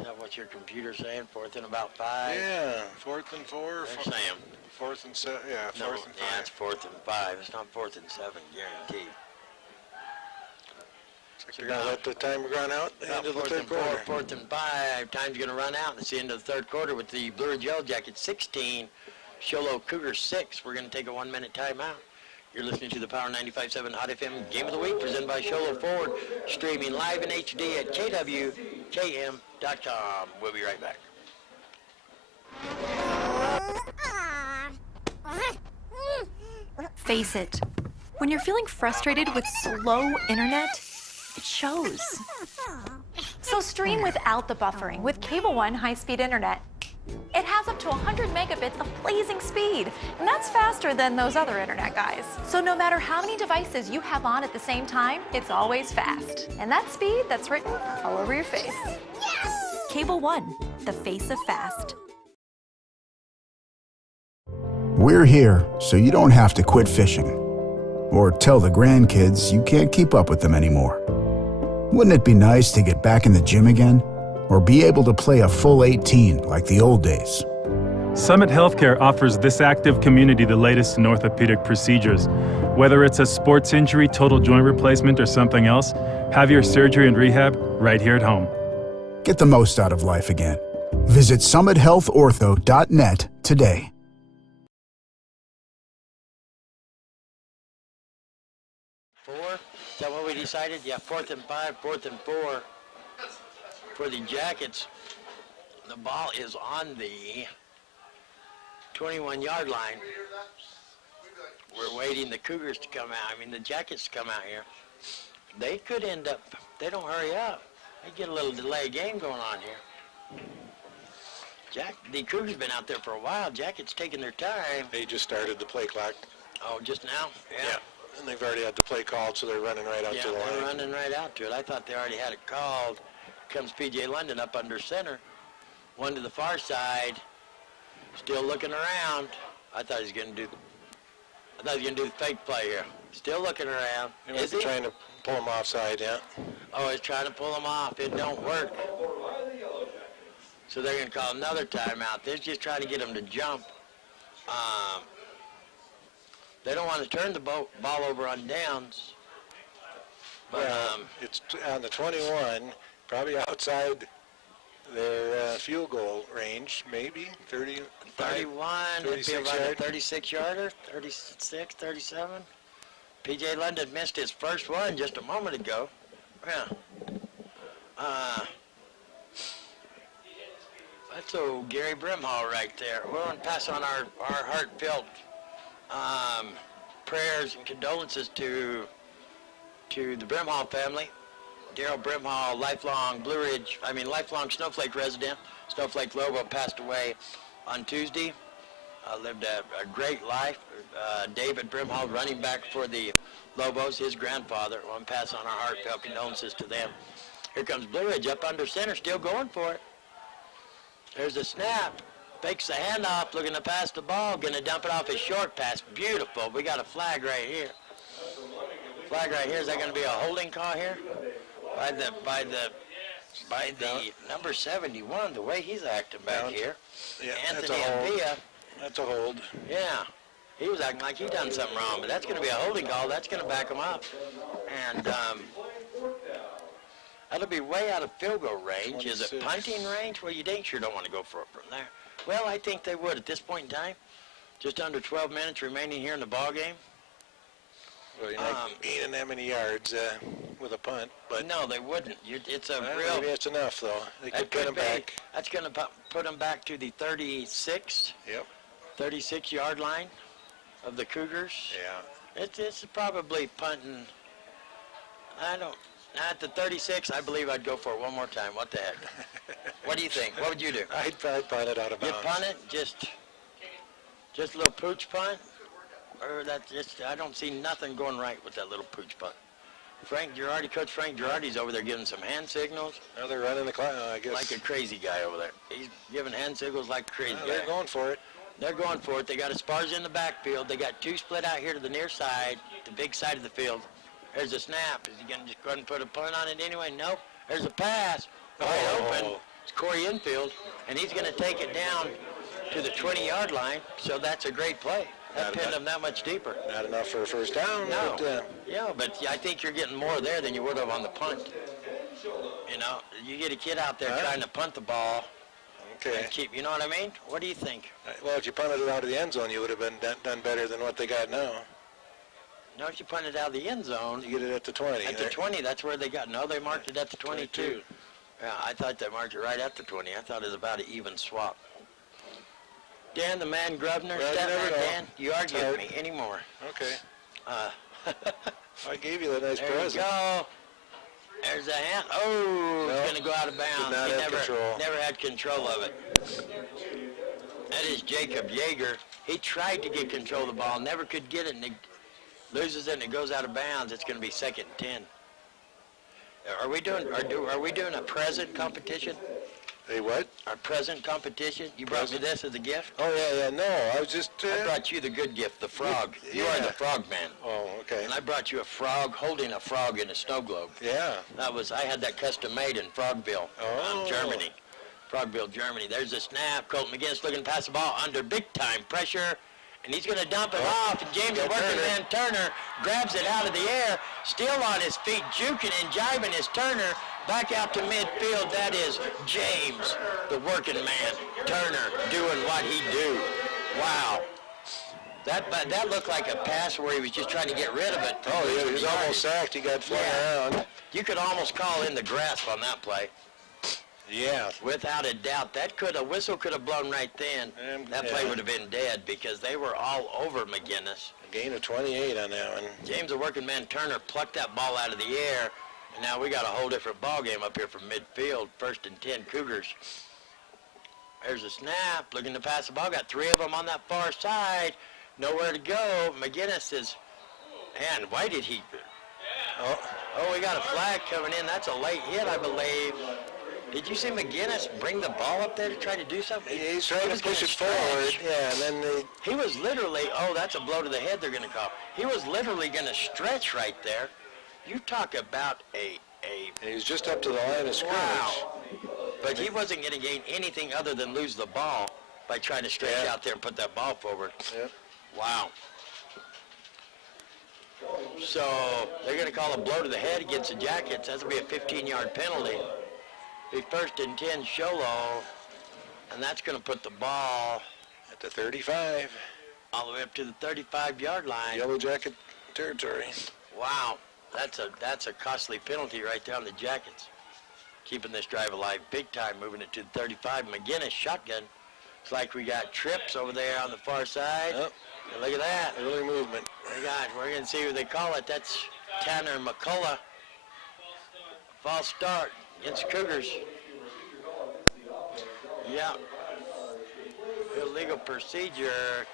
Is that what your computer's saying? Fourth and about 5? Yeah, 4th and 4. They're saying. 4th and 7. Yeah, 4th No, and 5. yeah, it's 4th and 5. It's not 4th and 7, guaranteed. You're going to let the timer run out at the end of the third quarter. 4th and 5. Time's going to run out. It's the end of the third quarter with the Blue Ridge Yellow Jackets 16, Sholo Cougars 6. We're going to take a 1-minute timeout. You're listening to the Power 95.7 Hot FM Game of the Week, presented by Sholo Ford, streaming live in HD at kwkm.com. We'll be right back. Face it, when you're feeling frustrated with slow internet, it shows. So stream without the buffering with Cable One high-speed internet. It has up to 100 megabits of blazing speed, and that's faster than those other internet guys. So no matter how many devices you have on at the same time, it's always fast. And that speed, that's written all over your face. Yes! Cable One, the face of fast. We're here so you don't have to quit fishing or tell the grandkids you can't keep up with them anymore. Wouldn't it be nice to get back in the gym again? Or be able to play a full 18 like the old days? Summit Healthcare offers this active community the latest in orthopedic procedures. Whether it's a sports injury, total joint replacement, or something else, have your surgery and rehab right here at home. Get the most out of life again. Visit summithealthortho.net today. Is that what we decided? Yeah, 4th and 5, 4th and 4 for the Jackets. The ball is on the 21-yard line. We're waiting the Cougars to come out. I mean, the Jackets to come out here. They could end up, they don't hurry up. They get a little delay game going on here. The Cougars been out there for a while. Jackets taking their time. They just started the play clock. Oh, just now? Yeah. And they've already had the play called, so they're running right out to the line. Yeah, they're running right out to it. I thought they already had it called. Comes P.J. London up under center. One to the far side. Still looking around. I thought he was going to do the fake play here. Still looking around. Is he trying to pull him offside? Yeah. Oh, he's trying to pull him off. It don't work. So they're going to call another timeout. They're just trying to get him to jump. They don't want to turn the ball over on downs. But it's on the 21, probably outside their field goal range, maybe 30, 31, it'd be about a 36-yarder, 36, 37. P.J. London missed his first one just a moment ago. Yeah. That's old Gary Brimhall right there. We want to pass on our heartfelt prayers and condolences to the Brimhall family. Daryl Brimhall, lifelong Snowflake resident. Snowflake Lobo passed away on Tuesday. Lived a great life. David Brimhall, running back for the Lobos, his grandfather. I want to pass on our heartfelt condolences to them. Here comes Blue Ridge up under center, still going for it. There's a snap. Fakes the handoff, looking to pass the ball. Going to dump it off his short pass. Beautiful. We got a flag right here. Flag right here. Is that going to be a holding call here? By the number 71, the way he's acting back here. Yeah, Anthony Envia. That's a hold. Yeah. He was acting like he done something wrong, but that's going to be a holding call. That's going to back him up. And that'll be way out of field goal range. 26. Is it punting range? Well, you dang sure don't want to go for it from there. Well, I think they would at this point in time. Just under 12 minutes remaining here in the ball game. Well, you're not gaining that many yards with a punt, but No, they wouldn't. It's a well, real. maybe it's enough though. They That could put could him be. back. That's going to put them back to the 36 yard line of the Cougars. Yeah. It's probably punting. I don't. At the 36, I believe I'd go for it one more time. What the heck? What do you think? What would you do? I'd probably punt it out of You bounds. punt it? Just a little pooch punt? Or that just, I don't see nothing going right with that little pooch punt. Coach Frank Girardi's over there giving some hand signals Now they're running the clock, I guess. like a crazy guy over there. He's giving hand signals like a crazy Well, guy. they're going for it. They're going for it. They got Esparza in the backfield. They got two split out here to the near side, the big side of the field. There's a snap. Is he going to just go ahead and put a punt on it anyway? Nope. There's a pass. Wide open. It's Corey Infield, and he's going to take it down to the 20-yard line, so that's a great play. That pinned him that much deeper. Not enough for a first down. No. But, Yeah, but I think you're getting more there than you would have on the punt. You know, you get a kid out there trying to punt the ball okay. and keep, you know what I mean? What do you think? Well, if you punted it out of the end zone, you would have been done better than what they got now. No, you punted out of the end zone. You get it at the 20. At the 20, that's where they got. No, they marked it at the 22. Yeah, I thought they marked it right at the 20. I thought it was about an even swap. Dan, the man Grubner, Well, you step never back, know. Dan. You argue with me anymore. Okay. Uh, I gave you that nice there you present. go. There's a hand. Oh, No, it's going to go out of bounds. not He have control. never had control of it. That is Jacob Yeager. He tried to get control of the ball, never could get it, and he loses it, and it goes out of bounds. It's going to be 2nd and 10. Are we doing a present competition? Hey, what? Our present competition? You brought me this as a gift? Oh, yeah. No, I was just... I brought you the good gift, the frog. You are Yeah. the frog man. Oh, okay. And I brought you a frog holding a frog in a snow globe. Yeah. I had that custom made in Frogville, Germany. Frogville, Germany. There's a snap. Colton McGinnis looking to pass the ball under big time pressure. And he's going to dump it off. And James, the working man Turner, grabs it out of the air, still on his feet, juking and jiving his Turner back out to midfield. That is James, the working man Turner, doing what he do. Wow. That looked like a pass where he was just trying to get rid of it. Oh, yeah, he was almost sacked. He got flung around. You could almost call in the grasp on that play. Yeah. Without a doubt, a whistle could have blown right then. That play would have been dead because they were all over McGinnis. A gain of 28 on that one. James, the working man Turner, plucked that ball out of the air, and now we got a whole different ball game up here from midfield. 1st and 10 Cougars. There's a snap, looking to pass the ball. Got 3 of them on that far side. Nowhere to go. McGinnis is, and why did he? Oh, we got a flag coming in. That's a late hit, I believe. Did you see McGinnis bring the ball up there to try to do something? He's trying to push it forward. Yeah, and then he was literally, that's a blow to the head they're going to call. He was literally going to stretch right there. You talk about and he was just up to the line of scrimmage. Wow. But he wasn't going to gain anything other than lose the ball by trying to stretch out there and put that ball forward. Yep. Wow. So they're going to call a blow to the head against the Jackets. That's going to be a 15-yard penalty. Be 1st and 10 Sholo, and that's going to put the ball At the 35. all the way up to the 35-yard line. Yellow Jacket territory. Wow, that's a costly penalty right there on the Jackets. Keeping this drive alive big time, moving it to the 35. McGinnis shotgun. It's like we got trips over there on the far side. Yep. And look at that. Early movement. We're going to see who they call it. That's Tanner McCullough. False start against Cougars. Yeah. Illegal procedure.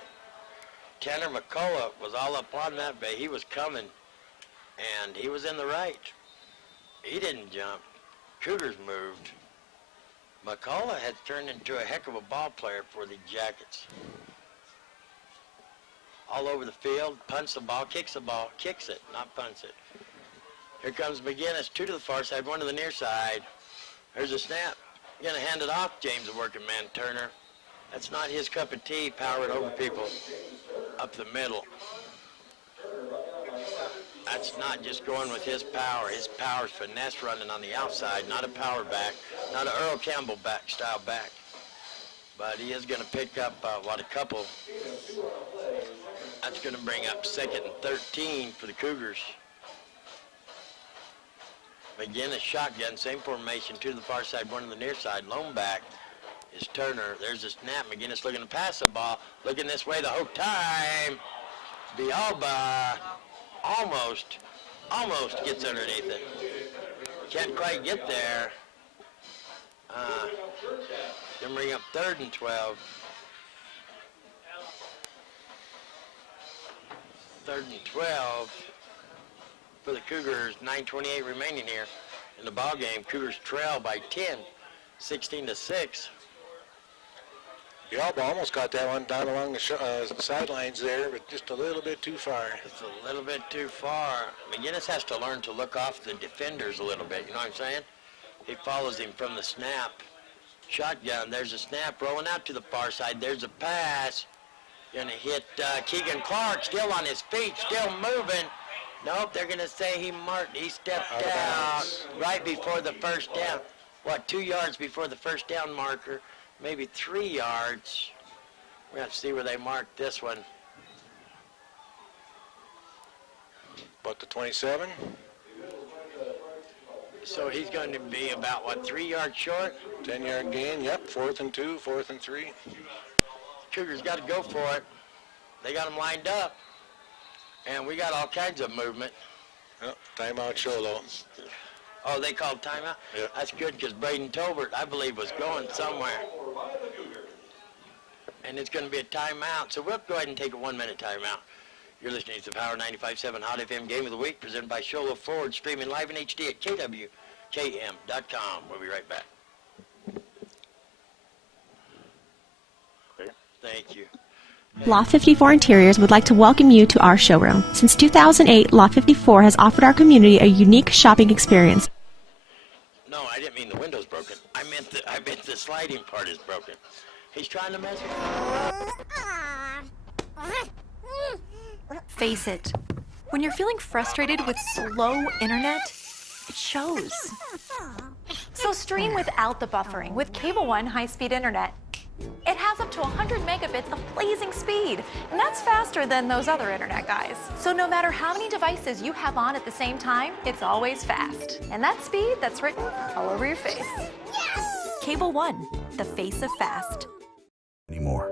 Tanner McCullough was all up on that, but he was coming, and he was in the right. He didn't jump. Cougars moved. McCullough has turned into a heck of a ball player for the Jackets. All over the field, punts the ball, kicks it, not punts it. Here comes McGinnis, 2 to the far side, 1 to the near side. There's a snap. Going to hand it off, James, the working man Turner. That's not his cup of tea, power it over people up the middle. That's not just going with his power. His power's finesse running on the outside, not a power back, not an Earl Campbell style back. But he is going to pick up, a couple. That's going to bring up 2nd and 13 for the Cougars. Again, a shotgun, same formation, two to the far side, one to the near side. Lone back is Turner. There's a snap. McGinnis looking to pass the ball. Looking this way the whole time. Bialba almost gets underneath it. Can't quite get there. Then bring up 3rd and 12. 3rd and 12 for the Cougars. 9:28 remaining here in the ball game. Cougars trail by 10, 16-6. Bialba almost got that one down along the sidelines there, but just a little bit too far. It's a little bit too far. McGinnis has to learn to look off the defenders a little bit, you know what I'm saying? He follows him from the snap. Shotgun, there's a snap rolling out to the far side. There's a pass. Gonna hit Keegan Clark, still on his feet, still moving. Nope, they're gonna say he stepped out right before the first down. What, 2 yards before the first down marker? Maybe 3 yards. We're gonna see where they marked this one. About the 27? So he's going to be about, what, 3 yards short? 10-yard gain, yep, 4th and 2, 4th and 3. Cougars got to go for it. They got them lined up. And we got all kinds of movement. Yep, timeout Sholo. Oh, they called timeout? Yeah. That's good because Braden Tolbert, I believe, was going somewhere. And it's going to be a timeout. So we'll go ahead and take a 1-minute timeout. You're listening to the Power 95.7 Hot FM Game of the Week presented by Sholo Ford, streaming live in HD at kwkm.com. We'll be right back. Okay. Thank you. Loft 54 Interiors would like to welcome you to our showroom. Since 2008, Loft 54 has offered our community a unique shopping experience. No, I didn't mean the window's broken. I meant the sliding part is broken. He's trying to mess with me. Face it, when you're feeling frustrated with slow internet, it shows. So stream without the buffering with Cable One high-speed internet. It has up to 100 megabits of blazing speed, and that's faster than those other internet guys. So no matter how many devices you have on at the same time, it's always fast. And that speed, that's written all over your face. Cable One, the face of fast. Anymore.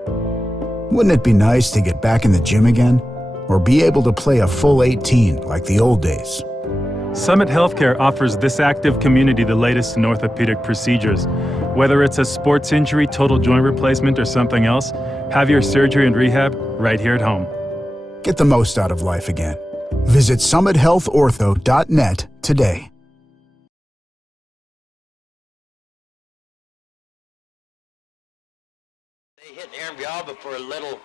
Wouldn't it be nice to get back in the gym again? Or be able to play a full 18 like the old days? Summit Healthcare offers this active community the latest in orthopedic procedures. Whether it's a sports injury, total joint replacement, or something else, have your surgery and rehab right here at home. Get the most out of life again. Visit summithealthortho.net today. They hit Aaron Bialba for a little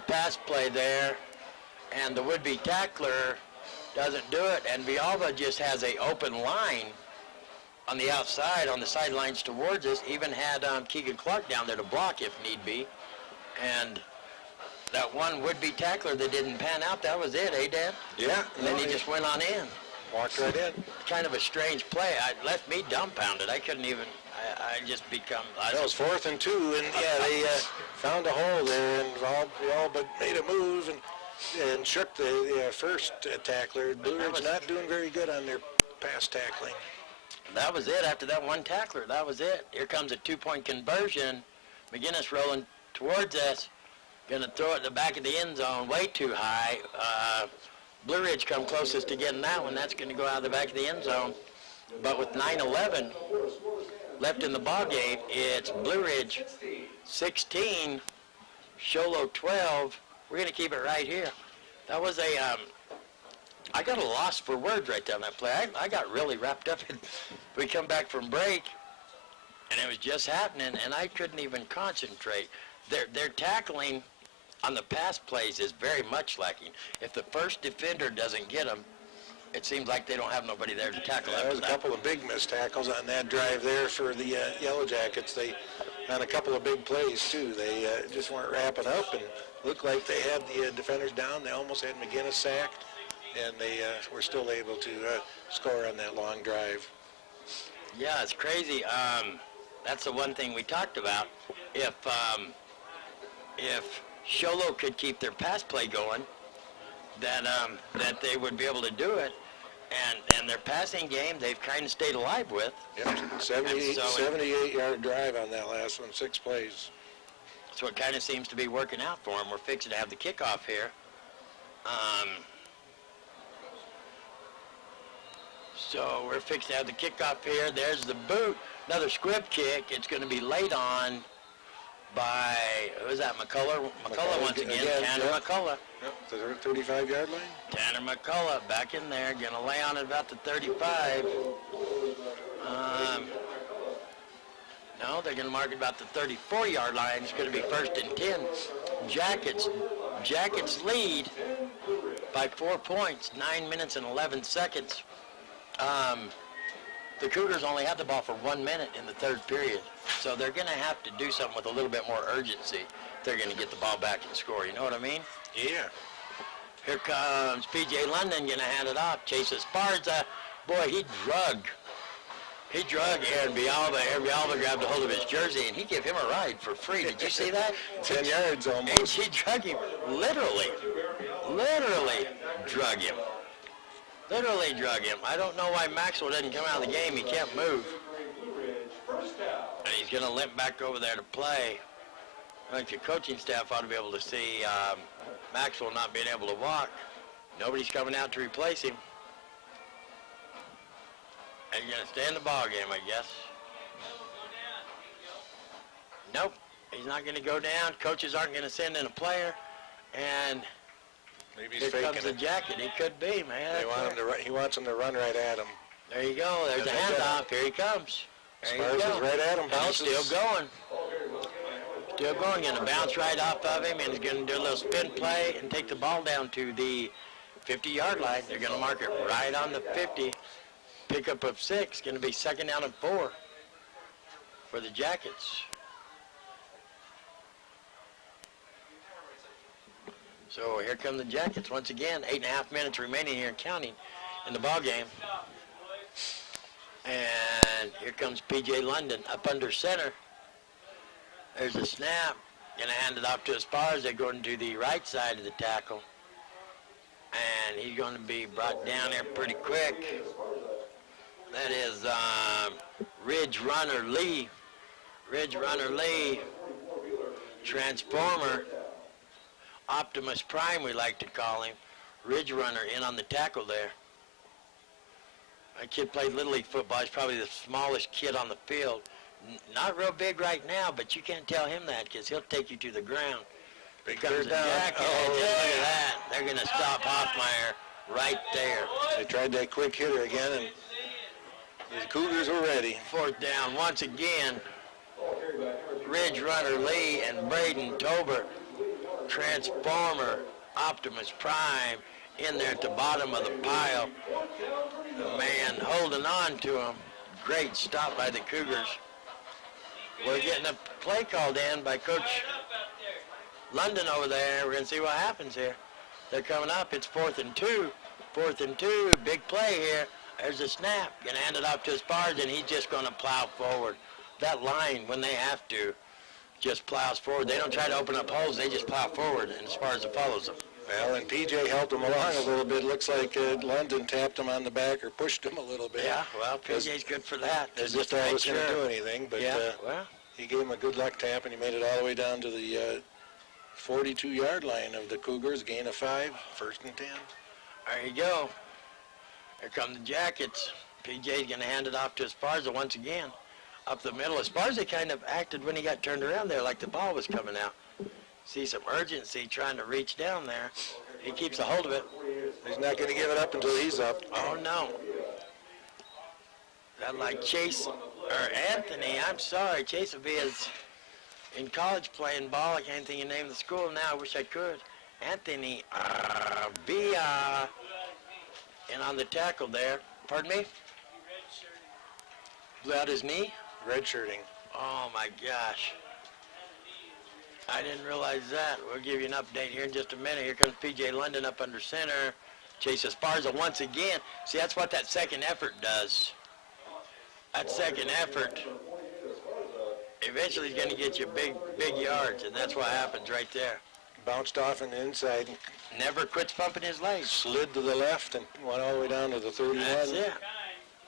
pass play there, and the would-be tackler doesn't do it, and Bialba just has a open line on the outside, on the sidelines towards us. Even had Keegan Clark down there to block if need be, and that one would-be tackler that didn't pan out, that was it, Dan? Yeah. And then he just went on in. Walked right in. Kind of a strange play. It left me dumbfounded. I couldn't even, I just become... That was 4th and 2, and yeah, they found a hole there, and all but made a move and shook the first tackler. Blue Ridge not doing very good on their pass tackling. That was it. After that one tackler, that was it. Here comes a 2-point conversion. McGinnis rolling towards us. Going to throw it in the back of the end zone way too high. Blue Ridge come closest to getting that one. That's going to go out of the back of the end zone. But with 9:11 left in the ball game, it's Blue Ridge 16, Sholo 12. We're going to keep it right here. That was I got a loss for words right there on that play. I got really wrapped up in, we come back from break, and it was just happening, and I couldn't even concentrate. Their tackling on the pass plays is very much lacking. If the first defender doesn't get them, it seems like they don't have nobody there to tackle. There was a couple of big missed tackles on that drive there for the Yellow Jackets. They on a couple of big plays too. They just weren't wrapping up, and looked like they had the defenders down. They almost had McGinnis sacked, and they were still able to score on that long drive. Yeah, it's crazy. That's the one thing we talked about. If Sholo could keep their pass play going, that they would be able to do it. And their passing game, they've kind of stayed alive with. Yep, 78-yard drive on that last one, 6 plays. So it kind of seems to be working out for them. We're fixing to have the kickoff here. So we're fixing to have the kickoff here. There's the boot. Another squib kick. It's going to be laid on by, who is that, McCullough? McCullough once again, Tanner McCullough. Yep, the 35-yard line. Tanner McCullough back in there, going to lay on at about the 35. No, they're going to mark it about the 34-yard line. It's going to be 1st and 10. Jackets lead by 4 points, 9 minutes and 11 seconds. The Cougars only had the ball for 1 minute in the 3rd period, so they're going to have to do something with a little bit more urgency if they're going to get the ball back and score. You know what I mean? Yeah. Here comes P.J. London going to hand it off. Chase Esparza, boy, he drug Aaron Bialba. Aaron Bialba grabbed a hold of his jersey, and he gave him a ride for free. Did you see that? 10 yards almost. And she drug him, literally drug him. Literally drug him. I don't know why Maxwell didn't come out of the game. He can't move. And he's going to limp back over there to play. I think the coaching staff ought to be able to see Maxwell not being able to walk. Nobody's coming out to replace him. And he's going to stay in the ball game, I guess. Nope. He's not going to go down. Coaches aren't going to send in a player. And maybe he's here faking comes the it. jacket. He could be, man. They want him to run, he wants him to run right at him. There you go. There's a handoff. Here he comes. There you Sparks go. is right at him. Oh, still going. Still going. Going to bounce right off of him, and he's going to do a little spin play and take the ball down to the 50-yard line. They're going to mark it right on the 50. Pickup of 6. Going to be 2nd down and 4 for the Jackets. So here come the Jackets once again. 8.5 minutes remaining here and counting in the ball game. And here comes P.J. London up under center. There's a snap. Going to hand it off to Esparza. They're going to the right side of the tackle. And he's going to be brought down there pretty quick. That is Ridge Runner Lee. Ridge Runner Lee. Transformer. Optimus Prime, we like to call him. Ridge Runner in on the tackle there. That kid played Little League football. He's probably the smallest kid on the field. Not real big right now, but you can't tell him that because he'll take you to the ground. Here comes the Jacket. Oh, Look at that. They're going to stop Hoffmeyer right there. They tried that quick hitter again, and the Cougars were ready. 4th down once again. Ridge Runner Lee and Braden Tober. Transformer, Optimus Prime, in there at the bottom of the pile. The man holding on to him. Great stop by the Cougars. We're getting a play called in by Coach London over there. We're going to see what happens here. They're coming up. It's 4th and 2. 4th and 2. Big play here. There's a snap. Going to hand it off to Esparza, and he's just going to plow forward. That line, when they have to, just plows forward. They don't try to open up holes. They just plow forward, and Esparza follows them. Well, and PJ helped him along a little bit. Looks like London tapped him on the back or pushed him a little bit. Yeah, well, PJ's good for that. As if I was going to do anything, but well, he gave him a good luck tap, and he made it all the way down to the 42-yard line of the Cougars. Gain of 5, 1st and 10. There you go. Here come the Jackets. PJ's going to hand it off to Esparza once again. Up the middle. Esparza kind of acted when he got turned around there like the ball was coming out. See some urgency trying to reach down there. He keeps a hold of it. He's not going to give it up until he's up. Oh, no. That like Chase, or Anthony, I'm sorry. Chase will be in college playing ball. I can't think of the name of the school now. I wish I could. Anthony Villa. And on the tackle there. Pardon me? Blew out his knee? Redshirting. Oh, my gosh. I didn't realize that. We'll give you an update here in just a minute. Here comes P.J. London up under center. Chase Esparza once again. See, that's what that second effort does. That second effort eventually is going to get you big yards, and that's what happens right there. Bounced off on the inside and Never quits pumping his legs. slid to the left and went all the way down to the 31. That's it.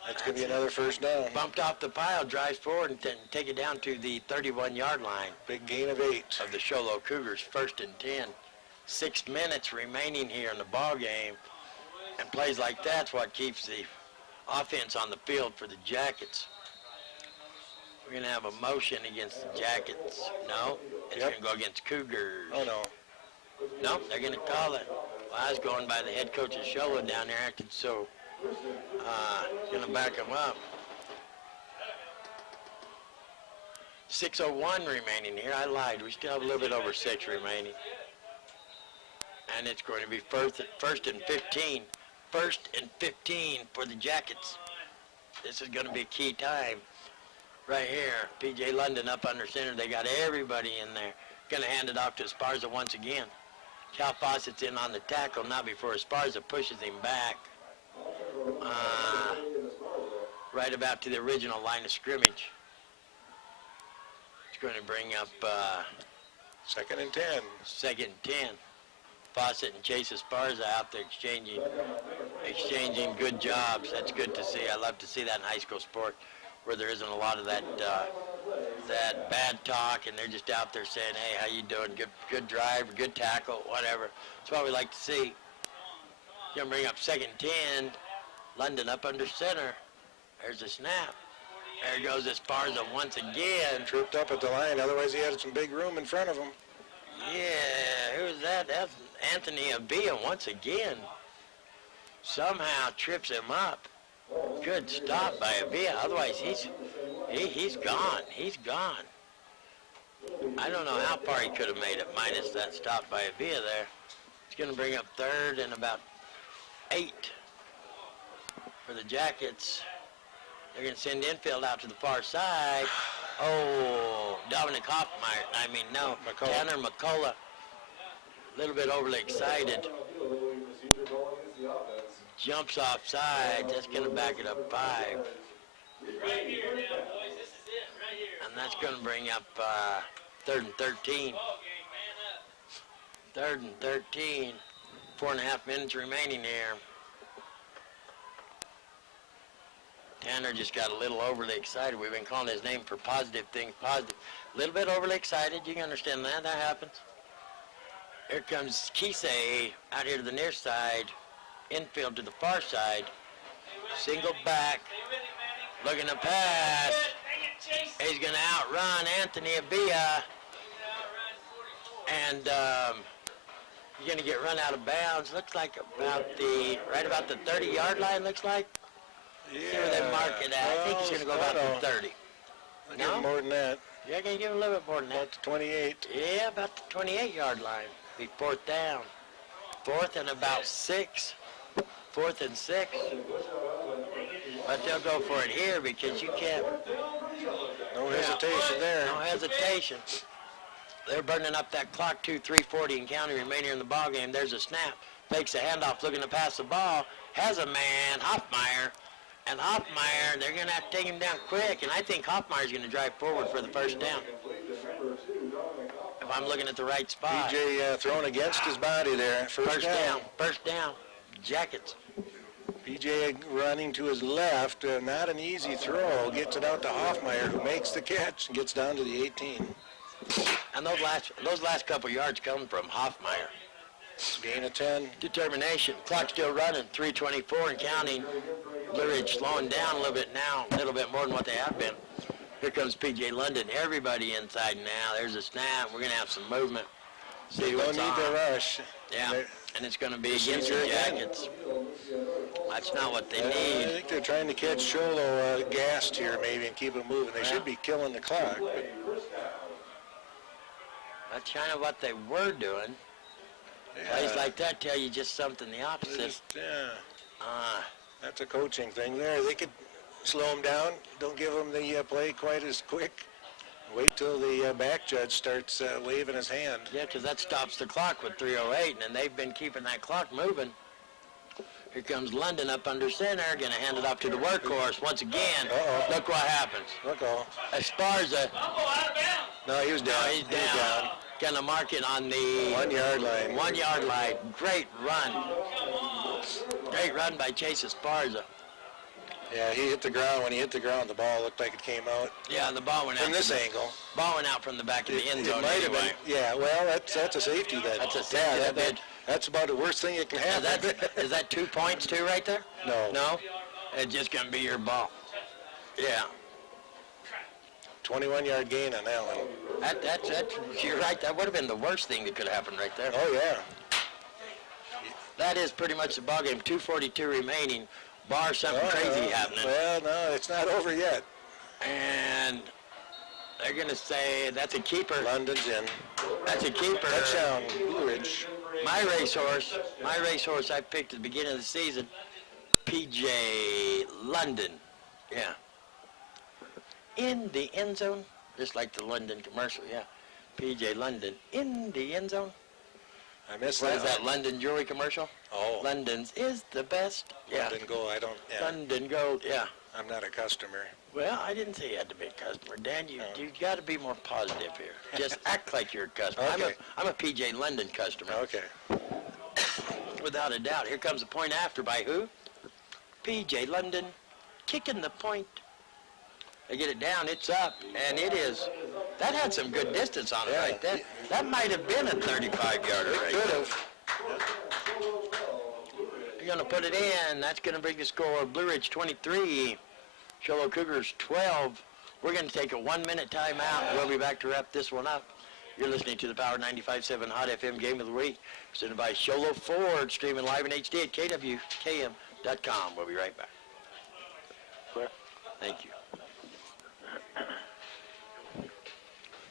That's going to be another first down. Bumped off the pile, drives forward, and then take it down to the 31-yard line Big gain of 8. of the Sholo Cougars, 1st and 10. 6 minutes remaining here in the ball game, and plays like that's what keeps the offense on the field for the Jackets. We're going to have a motion against the Jackets. No, it's Yep. going to go against Cougars. Oh, no. No, they're going to call it. Well, I was going by the head coach of Sholo down there acting so going to back him up. 6:01 remaining here. I lied. We still have a little bit over 6 remaining. And it's going to be first and 15. 1st and 15 for the Jackets. This is going to be a key time. Right here, P.J. London up under center. They got everybody in there. Going to hand it off to Esparza once again. Cal Fawcett's in on the tackle now before Esparza pushes him back. Right about to the original line of scrimmage. It's going to bring up 2nd and 10. 2nd and 10. Fawcett and Chase Esparza out there exchanging good jobs. That's good to see. I love to see that in high school sport where there isn't a lot of that bad talk and they're just out there saying, hey, how you doing? Good drive, good tackle, whatever. That's what we like to see. Going to bring up 2nd and 10. London up under center. There's a snap. There goes Esparza once again. Tripped up at the line. Otherwise, he had some big room in front of him. Yeah, who's that? That's Anthony Abia once again. Somehow trips him up. Good stop by Abia. Otherwise, he's gone. He's gone. I don't know how far he could have made it minus that stop by Abia there. It's going to bring up 3rd and about 8 for the Jackets. They're going to send infield out to the far side. Oh, Dominic Hoffmeyer. Tanner McCullough. A little bit overly excited. Jumps offside. That's going to back it up 5. Right here now, boys. This is it right here. And that's going to bring up 3rd and 13. 3rd and 13. 4.5 minutes remaining here. Tanner just got a little overly excited. We've been calling his name for positive things. Positive. A little bit overly excited. You can understand that. That happens. Here comes Kisei out here to the near side. Infield to the far side. Single back. Looking to pass. He's going to outrun Anthony Abia. And he's going to get run out of bounds. Looks like right about the 30-yard line, looks like. Yeah. See where they mark it at. I think he's going to go about the 30. I'll give him more than that. Yeah, can you give him a little bit more than that? About the 28. Yeah, about the 28-yard line. Be 4th down. 4th and about 6. 4th and 6. But they'll go for it here because you can't. No hesitation there. No hesitation. They're burning up that clock, 3:40 and counting remaining in the ball game. There's a snap. Takes a handoff, looking to pass the ball. Has a man, Hoffmeyer. And Hoffmeyer, they're going to have to take him down quick. And I think Hoffmeyer's going to drive forward for the 1st down. If I'm looking at the right spot. PJ thrown against his body there. First down. 1st down. Jackets. PJ running to his left. Not an easy throw. Gets it out to Hoffmeyer, who makes the catch and gets down to the 18. And those last couple yards come from Hoffmeyer. Gain of 10. Determination. Clock still running. 3:24 and counting. Blue Ridge slowing down a little bit now, a little bit more than what they have been. Here comes P.J. London. Everybody inside now. There's a snap. We're going to have some movement. See They what's don't need on. to rush. Yeah, and it's going to be against the Jackets. That's not what they I need. think they're trying to catch Sholo gassed here maybe and keep it moving. They should be killing the clock. But That's kind of what they were doing. Plays like that tell you just something the opposite. That's a coaching thing there. They could slow him down. Don't give him the play quite as quick. Wait till the back judge starts waving his hand. Yeah, because that stops the clock with 3:08, and they've been keeping that clock moving. Here comes London up under center, going to hand it off to the workhorse once again. Uh-oh. Look what happens. Look all. Esparza. No, he was down. No, he's down. Going to mark it on the 1 yard line. 1 yard line. Great run. Great run by Chase Esparza. Yeah, he hit the ground. When he hit the ground, the ball looked like it came out Yeah, the ball went out from this angle. Ball went out from the back of the end It zone might have anyway. been. Yeah, well, that's a safety then. That's a safety. Yeah, that's about the worst thing that can happen. Is that 2 points too right there? No. No? It's just going to be your ball. Yeah. 21-yard gain on that one. That's you're right. That would have been the worst thing that could have happened right there. Oh, yeah. That is pretty much the ball game. 2:42 remaining, bar something crazy happening. Well, no, it's not over yet. And they're going to say that's a keeper. London's in. That's a keeper. Touchdown, Blue Ridge. My racehorse I picked at the beginning of the season, PJ London. Yeah. In the end zone, just like the London commercial, yeah. PJ London in the end zone. I missed What that. is that London jewelry commercial? Oh. London's is the best. Yeah. London Gold, yeah. London Gold, yeah. I'm not a customer. Well, I didn't say you had to be a customer. Dan, you got to be more positive here. Just act like you're a customer. Okay. I'm a PJ London customer. Okay. Without a doubt. Here comes the point after by who? PJ London kicking the point. They get it down, it's up, and it is. That had some good distance on it right there. That might have been a 35-yarder right Could there. have. You're going to put it in. That's going to bring the score Blue Ridge 23, Show Cougars 12. We're going to take a 1-minute timeout. We'll be back to wrap this one up. You're listening to the Power 95.7 Hot FM Game of the Week, presented by Sholo Ford, streaming live in HD at kwkm.com. We'll be right back. Thank you.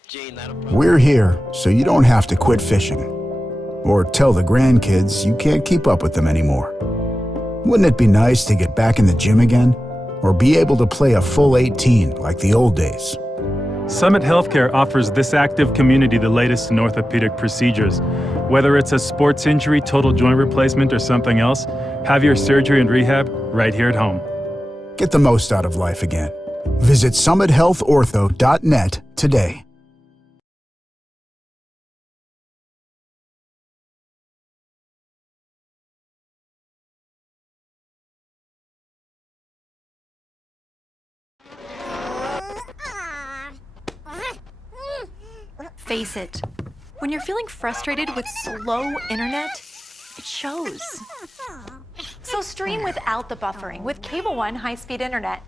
Gene, that'll probably... We're here so you don't have to quit fishing or tell the grandkids you can't keep up with them anymore. Wouldn't it be nice to get back in the gym again or be able to play a full 18 like the old days? Summit Healthcare offers this active community the latest in orthopedic procedures. Whether it's a sports injury, total joint replacement, or something else, have your surgery and rehab right here at home. Get the most out of life again. Visit summithealthortho.net today. Face it, when you're feeling frustrated with slow internet, it shows. So stream without the buffering with Cable One high-speed internet.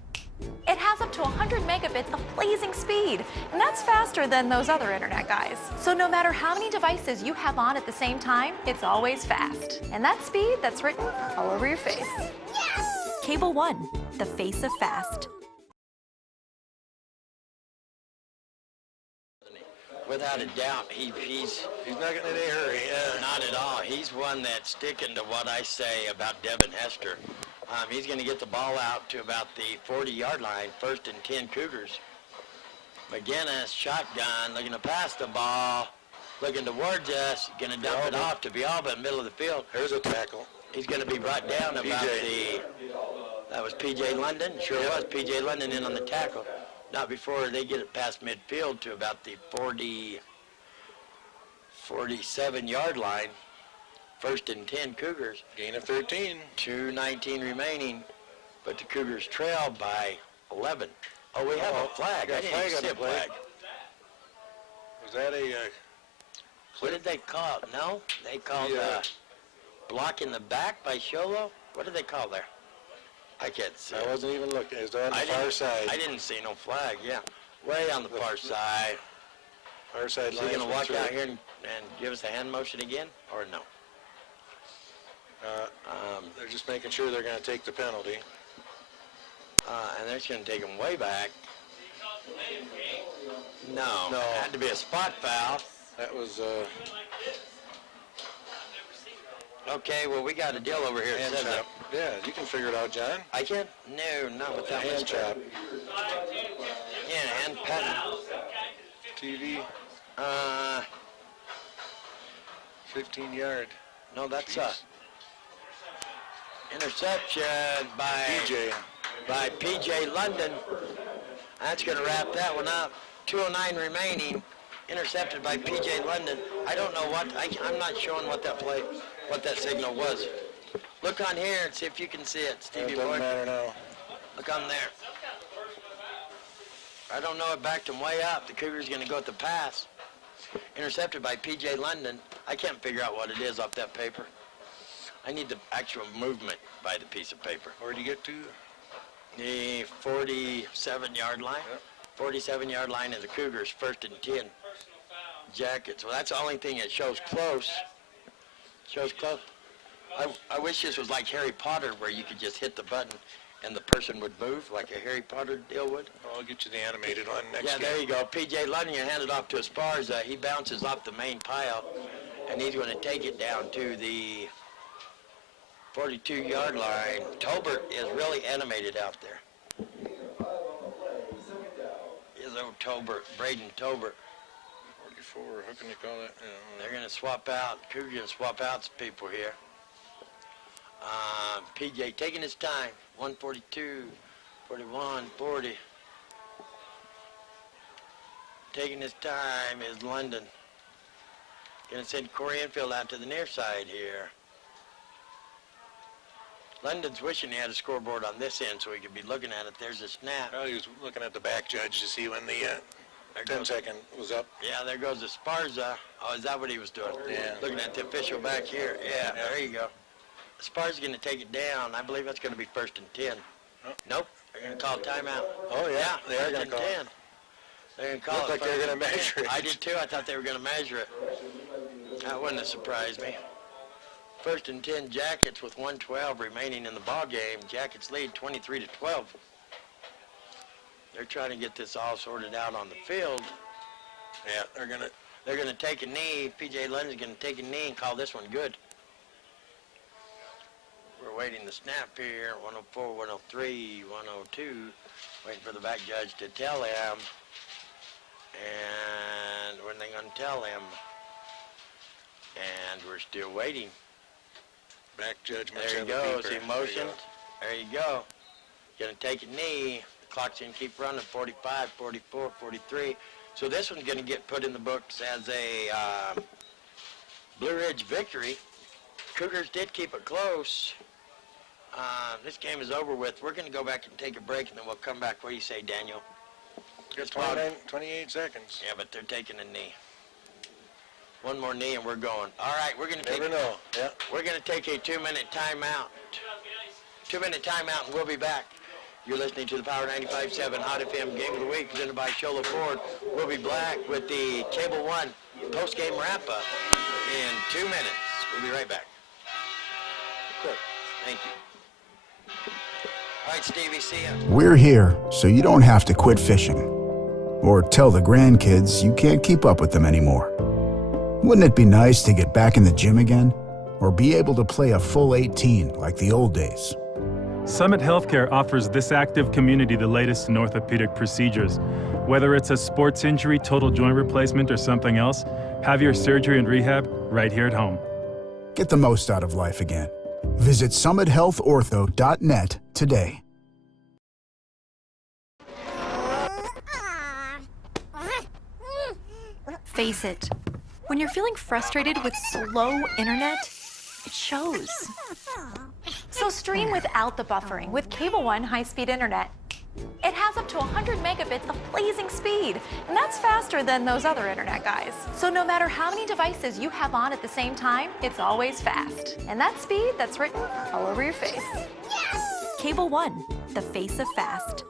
It has up to 100 megabits of blazing speed, and that's faster than those other internet guys. So no matter how many devices you have on at the same time, it's always fast. And that speed, that's written all over your face. Cable One, the face of fast. Without a doubt, he's He's not getting in any hurry. not at all. He's one that's sticking to what I say about Devin Hester. He's going to get the ball out to about the 40-yard line, 1st and 10 Cougars. McGinnis, shotgun, looking to pass the ball, looking towards us, going to dump it off to Bialba in the middle of the field. There's a tackle. He's going to be brought down about that was P.J. London. Sure was. P.J. London in on the tackle. Not before they get it past midfield to about the 47-yard line. 1st and 10 Cougars. Gain of 13. 2:19 remaining, but the Cougars trail by 11. Oh, we have a flag. I didn't even see a flag. Was that a... What did they call it? No? They called block in the back by Sholo? What did they call there? I can't see. I wasn't even looking. It was on the far side. I didn't see no flag, yeah. Way on the far side. Far side Is line. he going to walk out here and give us a hand motion again, or no? They're just making sure they're going to take the penalty. And they're just going to take him way back. No. No. It had to be a spot foul. That was Okay, well, we got a deal over here. It hand says chop. Yeah, you can figure it out, John. I can? No, not with that Hand much. chop. Yeah, hand pat. TV, 15-yard. No, that's interception by PJ London. That's going to wrap that one up. 2:09 remaining. intercepted by P.J. London. I don't know what, I'm not showing what that play, what that signal was. Look on here and see if you can see it, Stevie It doesn't boy. matter now. Look on there. I don't know, it backed him way up. The Cougars going to go at the pass. Intercepted by P.J. London. I can't figure out what it is off that paper. I need the actual movement by the piece of paper. Where'd you get to? The 47-yard line. Yep. 47-yard line is the Cougars, 1st and 10. Jackets. Well, that's the only thing that shows close. Shows close. I wish this was like Harry Potter, where you could just hit the button and the person would move, like a Harry Potter deal would. I'll get you the animated one next Yeah, game. there you go. P.J. London, you hand it off to Esparza. He bounces off the main pile, and he's going to take it down to the 42-yard line. Tolbert is really animated out there. Is old Tolbert, Braden Tolbert. 44, how can you call that? They're going to swap out. Cougar going to swap out some people here. PJ taking his time. 142, 41, 40. Taking his time is London. Going to send Corey Enfield out to the near side here. London's wishing he had a scoreboard on this end so he could be looking at it. There's a snap. Well, he was looking at the back judge to see when the 10-second was up. Yeah, there goes Esparza. Oh, is that what he was doing? Yeah. Looking at the official back here. Yeah, there you go. Esparza's going to take it down. I believe that's going to be 1st and 10. Oh. Nope. They're going to call timeout. Oh, yeah, they are 1st going and to call 10. They're going to call Looked it. like they were 1st gonna and measure 10. it. I did too. I thought they were going to measure it. That wouldn't have surprised me. 1st and 10 Jackets with 1:12 remaining in the ball game. Jackets lead 23-12. They're trying to get this all sorted out on the field. Yeah, They're going to take a knee. P.J. London's going to take a knee and call this one good. We're waiting the snap here. 104, 103, 102. Waiting for the back judge to tell him. And when are they going to tell him? And we're still waiting. back judge. There he goes. He motioned. There you go. Going to take a knee. The clock's going to keep running. 45, 44, 43. So this one's going to get put in the books as a Blue Ridge victory. Cougars did keep it close. This game is over with. We're going to go back and take a break, and then we'll come back. What do you say, Daniel? Got 28 seconds. Yeah, but they're taking a knee. One more knee, and we're going. All right, we're going to Never know. Yeah. We're going to take a 2-minute timeout. 2-minute timeout, and we'll be back. You're listening to the Power 95.7 Hot FM Game of the Week presented by Shola Ford. We'll be back with the Cable One post-game wrap-up in 2 minutes. We'll be right back. Quick. Thank you. All right, Stevie, see ya. We're here so you don't have to quit fishing or tell the grandkids you can't keep up with them anymore. Wouldn't it be nice to get back in the gym again or be able to play a full 18 like the old days? Summit Healthcare offers this active community the latest in orthopedic procedures. Whether it's a sports injury, total joint replacement, or something else, have your surgery and rehab right here at home. Get the most out of life again. Visit summithealthortho.net today. Face it, when you're feeling frustrated with slow internet, it shows. So stream without the buffering with Cable One high-speed internet. It has up to 100 megabits of blazing speed, and that's faster than those other internet guys. So no matter how many devices you have on at the same time, it's always fast. And that speed, that's written all over your face. Cable One, the face of fast.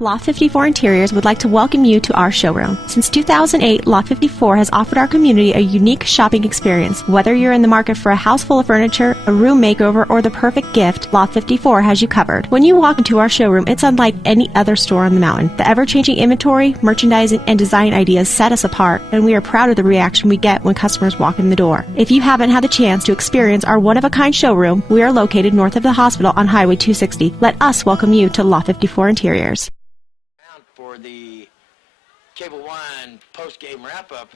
Loft 54 Interiors would like to welcome you to our showroom. Since 2008, Loft 54 has offered our community a unique shopping experience. Whether you're in the market for a house full of furniture, a room makeover, or the perfect gift, Loft 54 has you covered. When you walk into our showroom, it's unlike any other store on the mountain. The ever-changing inventory, merchandising, and design ideas set us apart, and we are proud of the reaction we get when customers walk in the door. If you haven't had the chance to experience our one-of-a-kind showroom, we are located north of the hospital on Highway 260. Let us welcome you to Loft 54 Interiors. For the Cable One post-game wrap-up,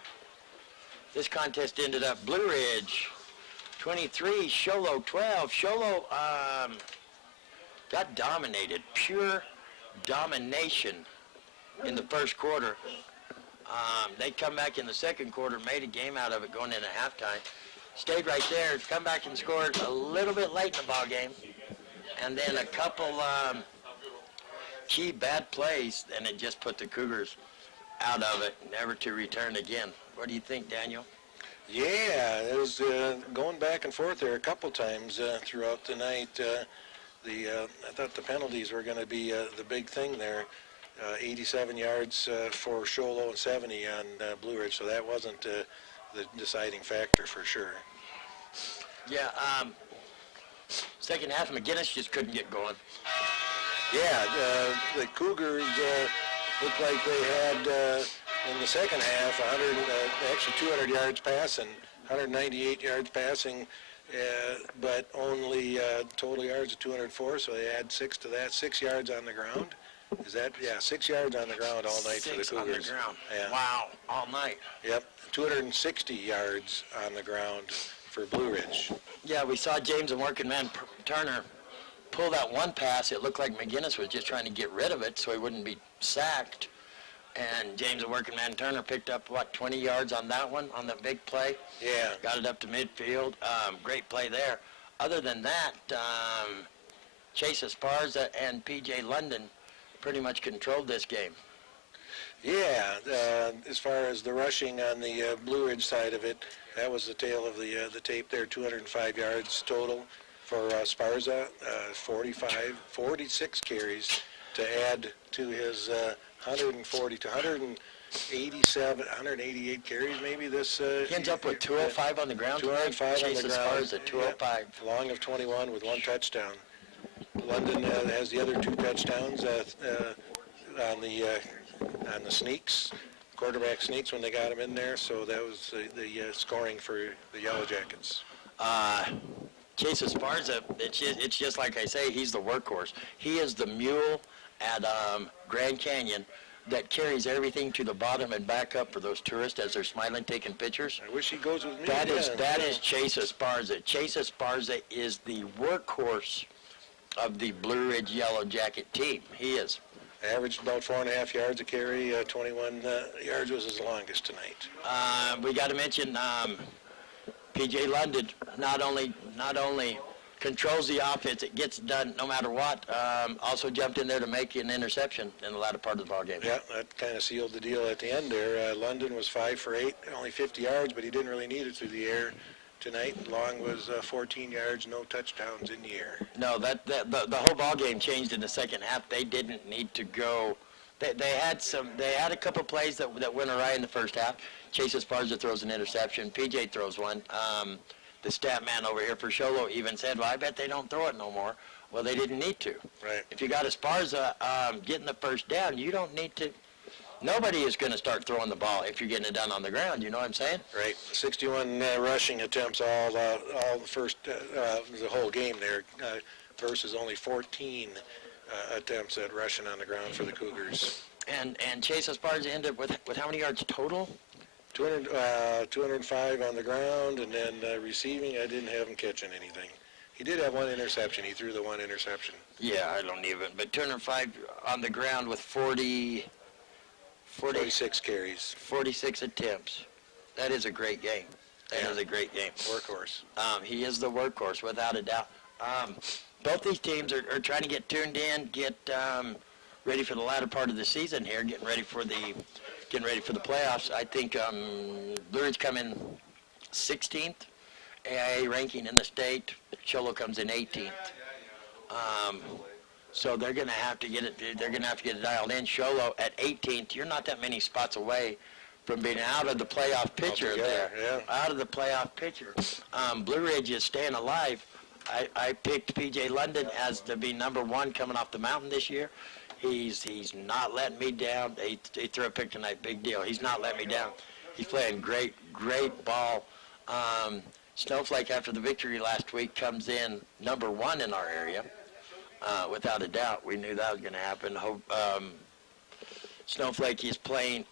this contest ended up Blue Ridge 23, Sholo 12. Sholo got dominated, pure domination in the first quarter. They come back in the second quarter, made a game out of it going into halftime. Stayed right there, come back and scored a little bit late in the ball game. And then a couple key bad plays, and it just put the Cougars out of it, never to return again. What do you think, Daniel? Yeah, it was going back and forth there a couple times throughout the night. I thought the penalties were going to be the big thing there. 87 yards for Sholo and 70 on Blue Ridge, so that wasn't the deciding factor for sure. Yeah, second half, McGinnis just couldn't get going. Yeah, the Cougars looked like they had in the second half 200 yards passing, 198 yards passing, but only total yards of 204, so they add 6 to that, 6 yards on the ground. Is that, yeah, 6 yards on the ground all night for the Cougars. 6 on the ground. Yeah. Wow, all night. Yep, 260 yards on the ground for Blue Ridge. Yeah, we saw James and working man Turner pull that one pass. It looked like McGinnis was just trying to get rid of it so he wouldn't be sacked. And James and working man Turner picked up, 20 yards on that one, on the big play? Yeah. Got it up to midfield. Great play there. Other than that, Chase Esparza and P.J. London pretty much controlled this game. Yeah, as far as the rushing on the Blue Ridge side of it, that was the tail of the tape there, 205 yards total for Esparza, 46 carries to add to his 140 to 187, 188 carries maybe this. He ends up with 205 on the ground. 205 on Chase the ground. Esparza, 205. Yeah, long of 21 with 1 touchdown. London has the other 2 touchdowns on the sneaks, quarterback sneaks when they got him in there. So that was the scoring for the Yellow Jackets. Chase Esparza, it's just like I say, he's the workhorse. He is the mule at Grand Canyon that carries everything to the bottom and back up for those tourists as they're smiling, taking pictures. I wish he goes with me. That is Chase Esparza. Chase Esparza is the workhorse of the Blue Ridge Yellow Jacket team. He is. Averaged about 4.5 yards a carry. 21 yards was his longest tonight. We got to mention P.J. London not only controls the offense, it gets done no matter what. Also jumped in there to make an interception in the latter part of the ball game. Yeah, that kind of sealed the deal at the end there. London was 5 for 8, only 50 yards, but he didn't really need it through the air tonight. Long was 14 yards, no touchdowns in the air. No, the whole ball game changed in the second half. They didn't need to go. They had a couple plays that went awry in the first half. Chase Esparza throws an interception. PJ throws one. The stat man over here for Sholo even said, well, I bet they don't throw it no more. Well, they didn't need to. Right. If you got Esparza getting the first down, you don't need to. Nobody is going to start throwing the ball if you're getting it done on the ground. You know what I'm saying? Right. 61 rushing attempts all the first, the whole game there, versus only 14 attempts at rushing on the ground for the Cougars. And Chase Esparza ended up with how many yards total? 205 on the ground, and then receiving, I didn't have him catching anything. He did have 1 interception. He threw the 1 interception. Yeah, I don't even. But 205 on the ground with 46 carries. 46 attempts. That is a great game. That is a great game. Workhorse. He is the workhorse, without a doubt. Both these teams are trying to get tuned in, get ready for the latter part of the season here, getting ready for the playoffs. I think Blue Ridge come in 16th AIA ranking in the state. Cholo comes in 18th. So they're going to have to get it. They're going to have to get it dialed in. Sholo at 18th. You're not that many spots away from being out of the playoff picture there. Yeah. Out of the playoff picture. Blue Ridge is staying alive. I picked P.J. London as to be #1 coming off the mountain this year. He's not letting me down. He threw a pick tonight. Big deal. He's not letting me down. He's playing great ball. Snowflake, after the victory last week, comes in #1 in our area. Without a doubt, we knew that was going to happen. Snowflake is playing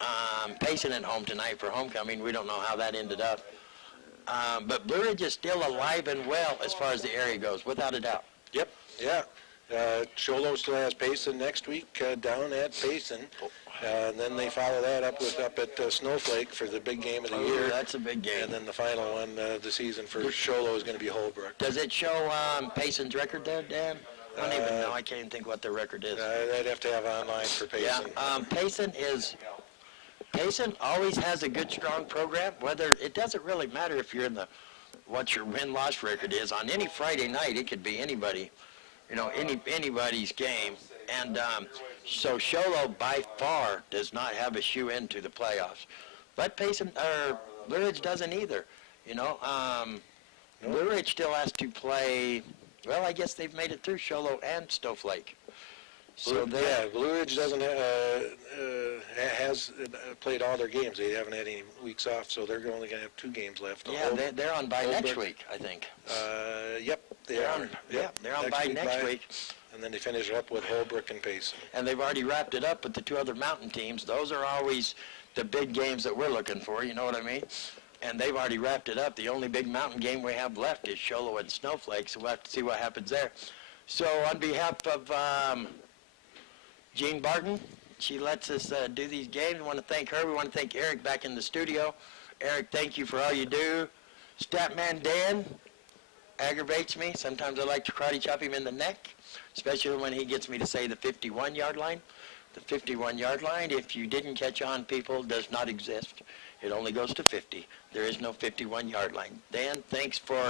Payson at home tonight for homecoming. We don't know how that ended up. But Blue Ridge is still alive and well as far as the area goes, without a doubt. Yep. Yeah. Sholo still has Payson next week down at Payson. And then they follow that up at Snowflake for the big game of the year. That's a big game. And then the final one of the season for Sholo is going to be Holbrook. Does it show Payson's record there, Dan? I don't even know. I can't even think what their record is. I'd have to have online for Payson. Yeah, Payson always has a good, strong program. Whether it doesn't really matter if you're in what your win-loss record is. On any Friday night, it could be anybody, anybody's game. And so Sholo by far does not have a shoe into the playoffs, but Payson or Blue Ridge doesn't either. Blue Ridge still has to play. Well, I guess they've made it through Sholo and Snowflake. So Blue Ridge doesn't has played all their games. They haven't had any weeks off, so they're only going to have 2 games left. Yeah, they're on by next week, I think. Yep, they're on. They're on by next week. And then they finish up with Holbrook and Payson. And they've already wrapped it up with the 2 other mountain teams. Those are always the big games that we're looking for, you know what I mean? And they've already wrapped it up. The only big mountain game we have left is Sholo and Snowflake, so we'll have to see what happens there. So on behalf of Jean Barton, she lets us do these games. We want to thank her. We want to thank Eric back in the studio. Eric, thank you for all you do. Statman Dan aggravates me. Sometimes I like to karate chop him in the neck, especially when he gets me to say the 51-yard line. The 51-yard line, if you didn't catch on, people, does not exist. It only goes to 50. There is no 51-yard line. Dan, thanks for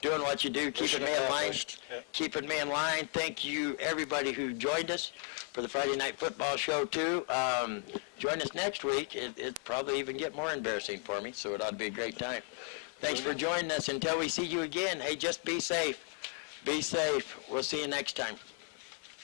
doing what you do, keeping me in line. Keeping me in line. Thank you, everybody who joined us for the Friday Night Football show, too. Join us next week. It'll probably even get more embarrassing for me, so it ought to be a great time. Thanks for joining us. Until we see you again, hey, just be safe. Be safe. We'll see you next time.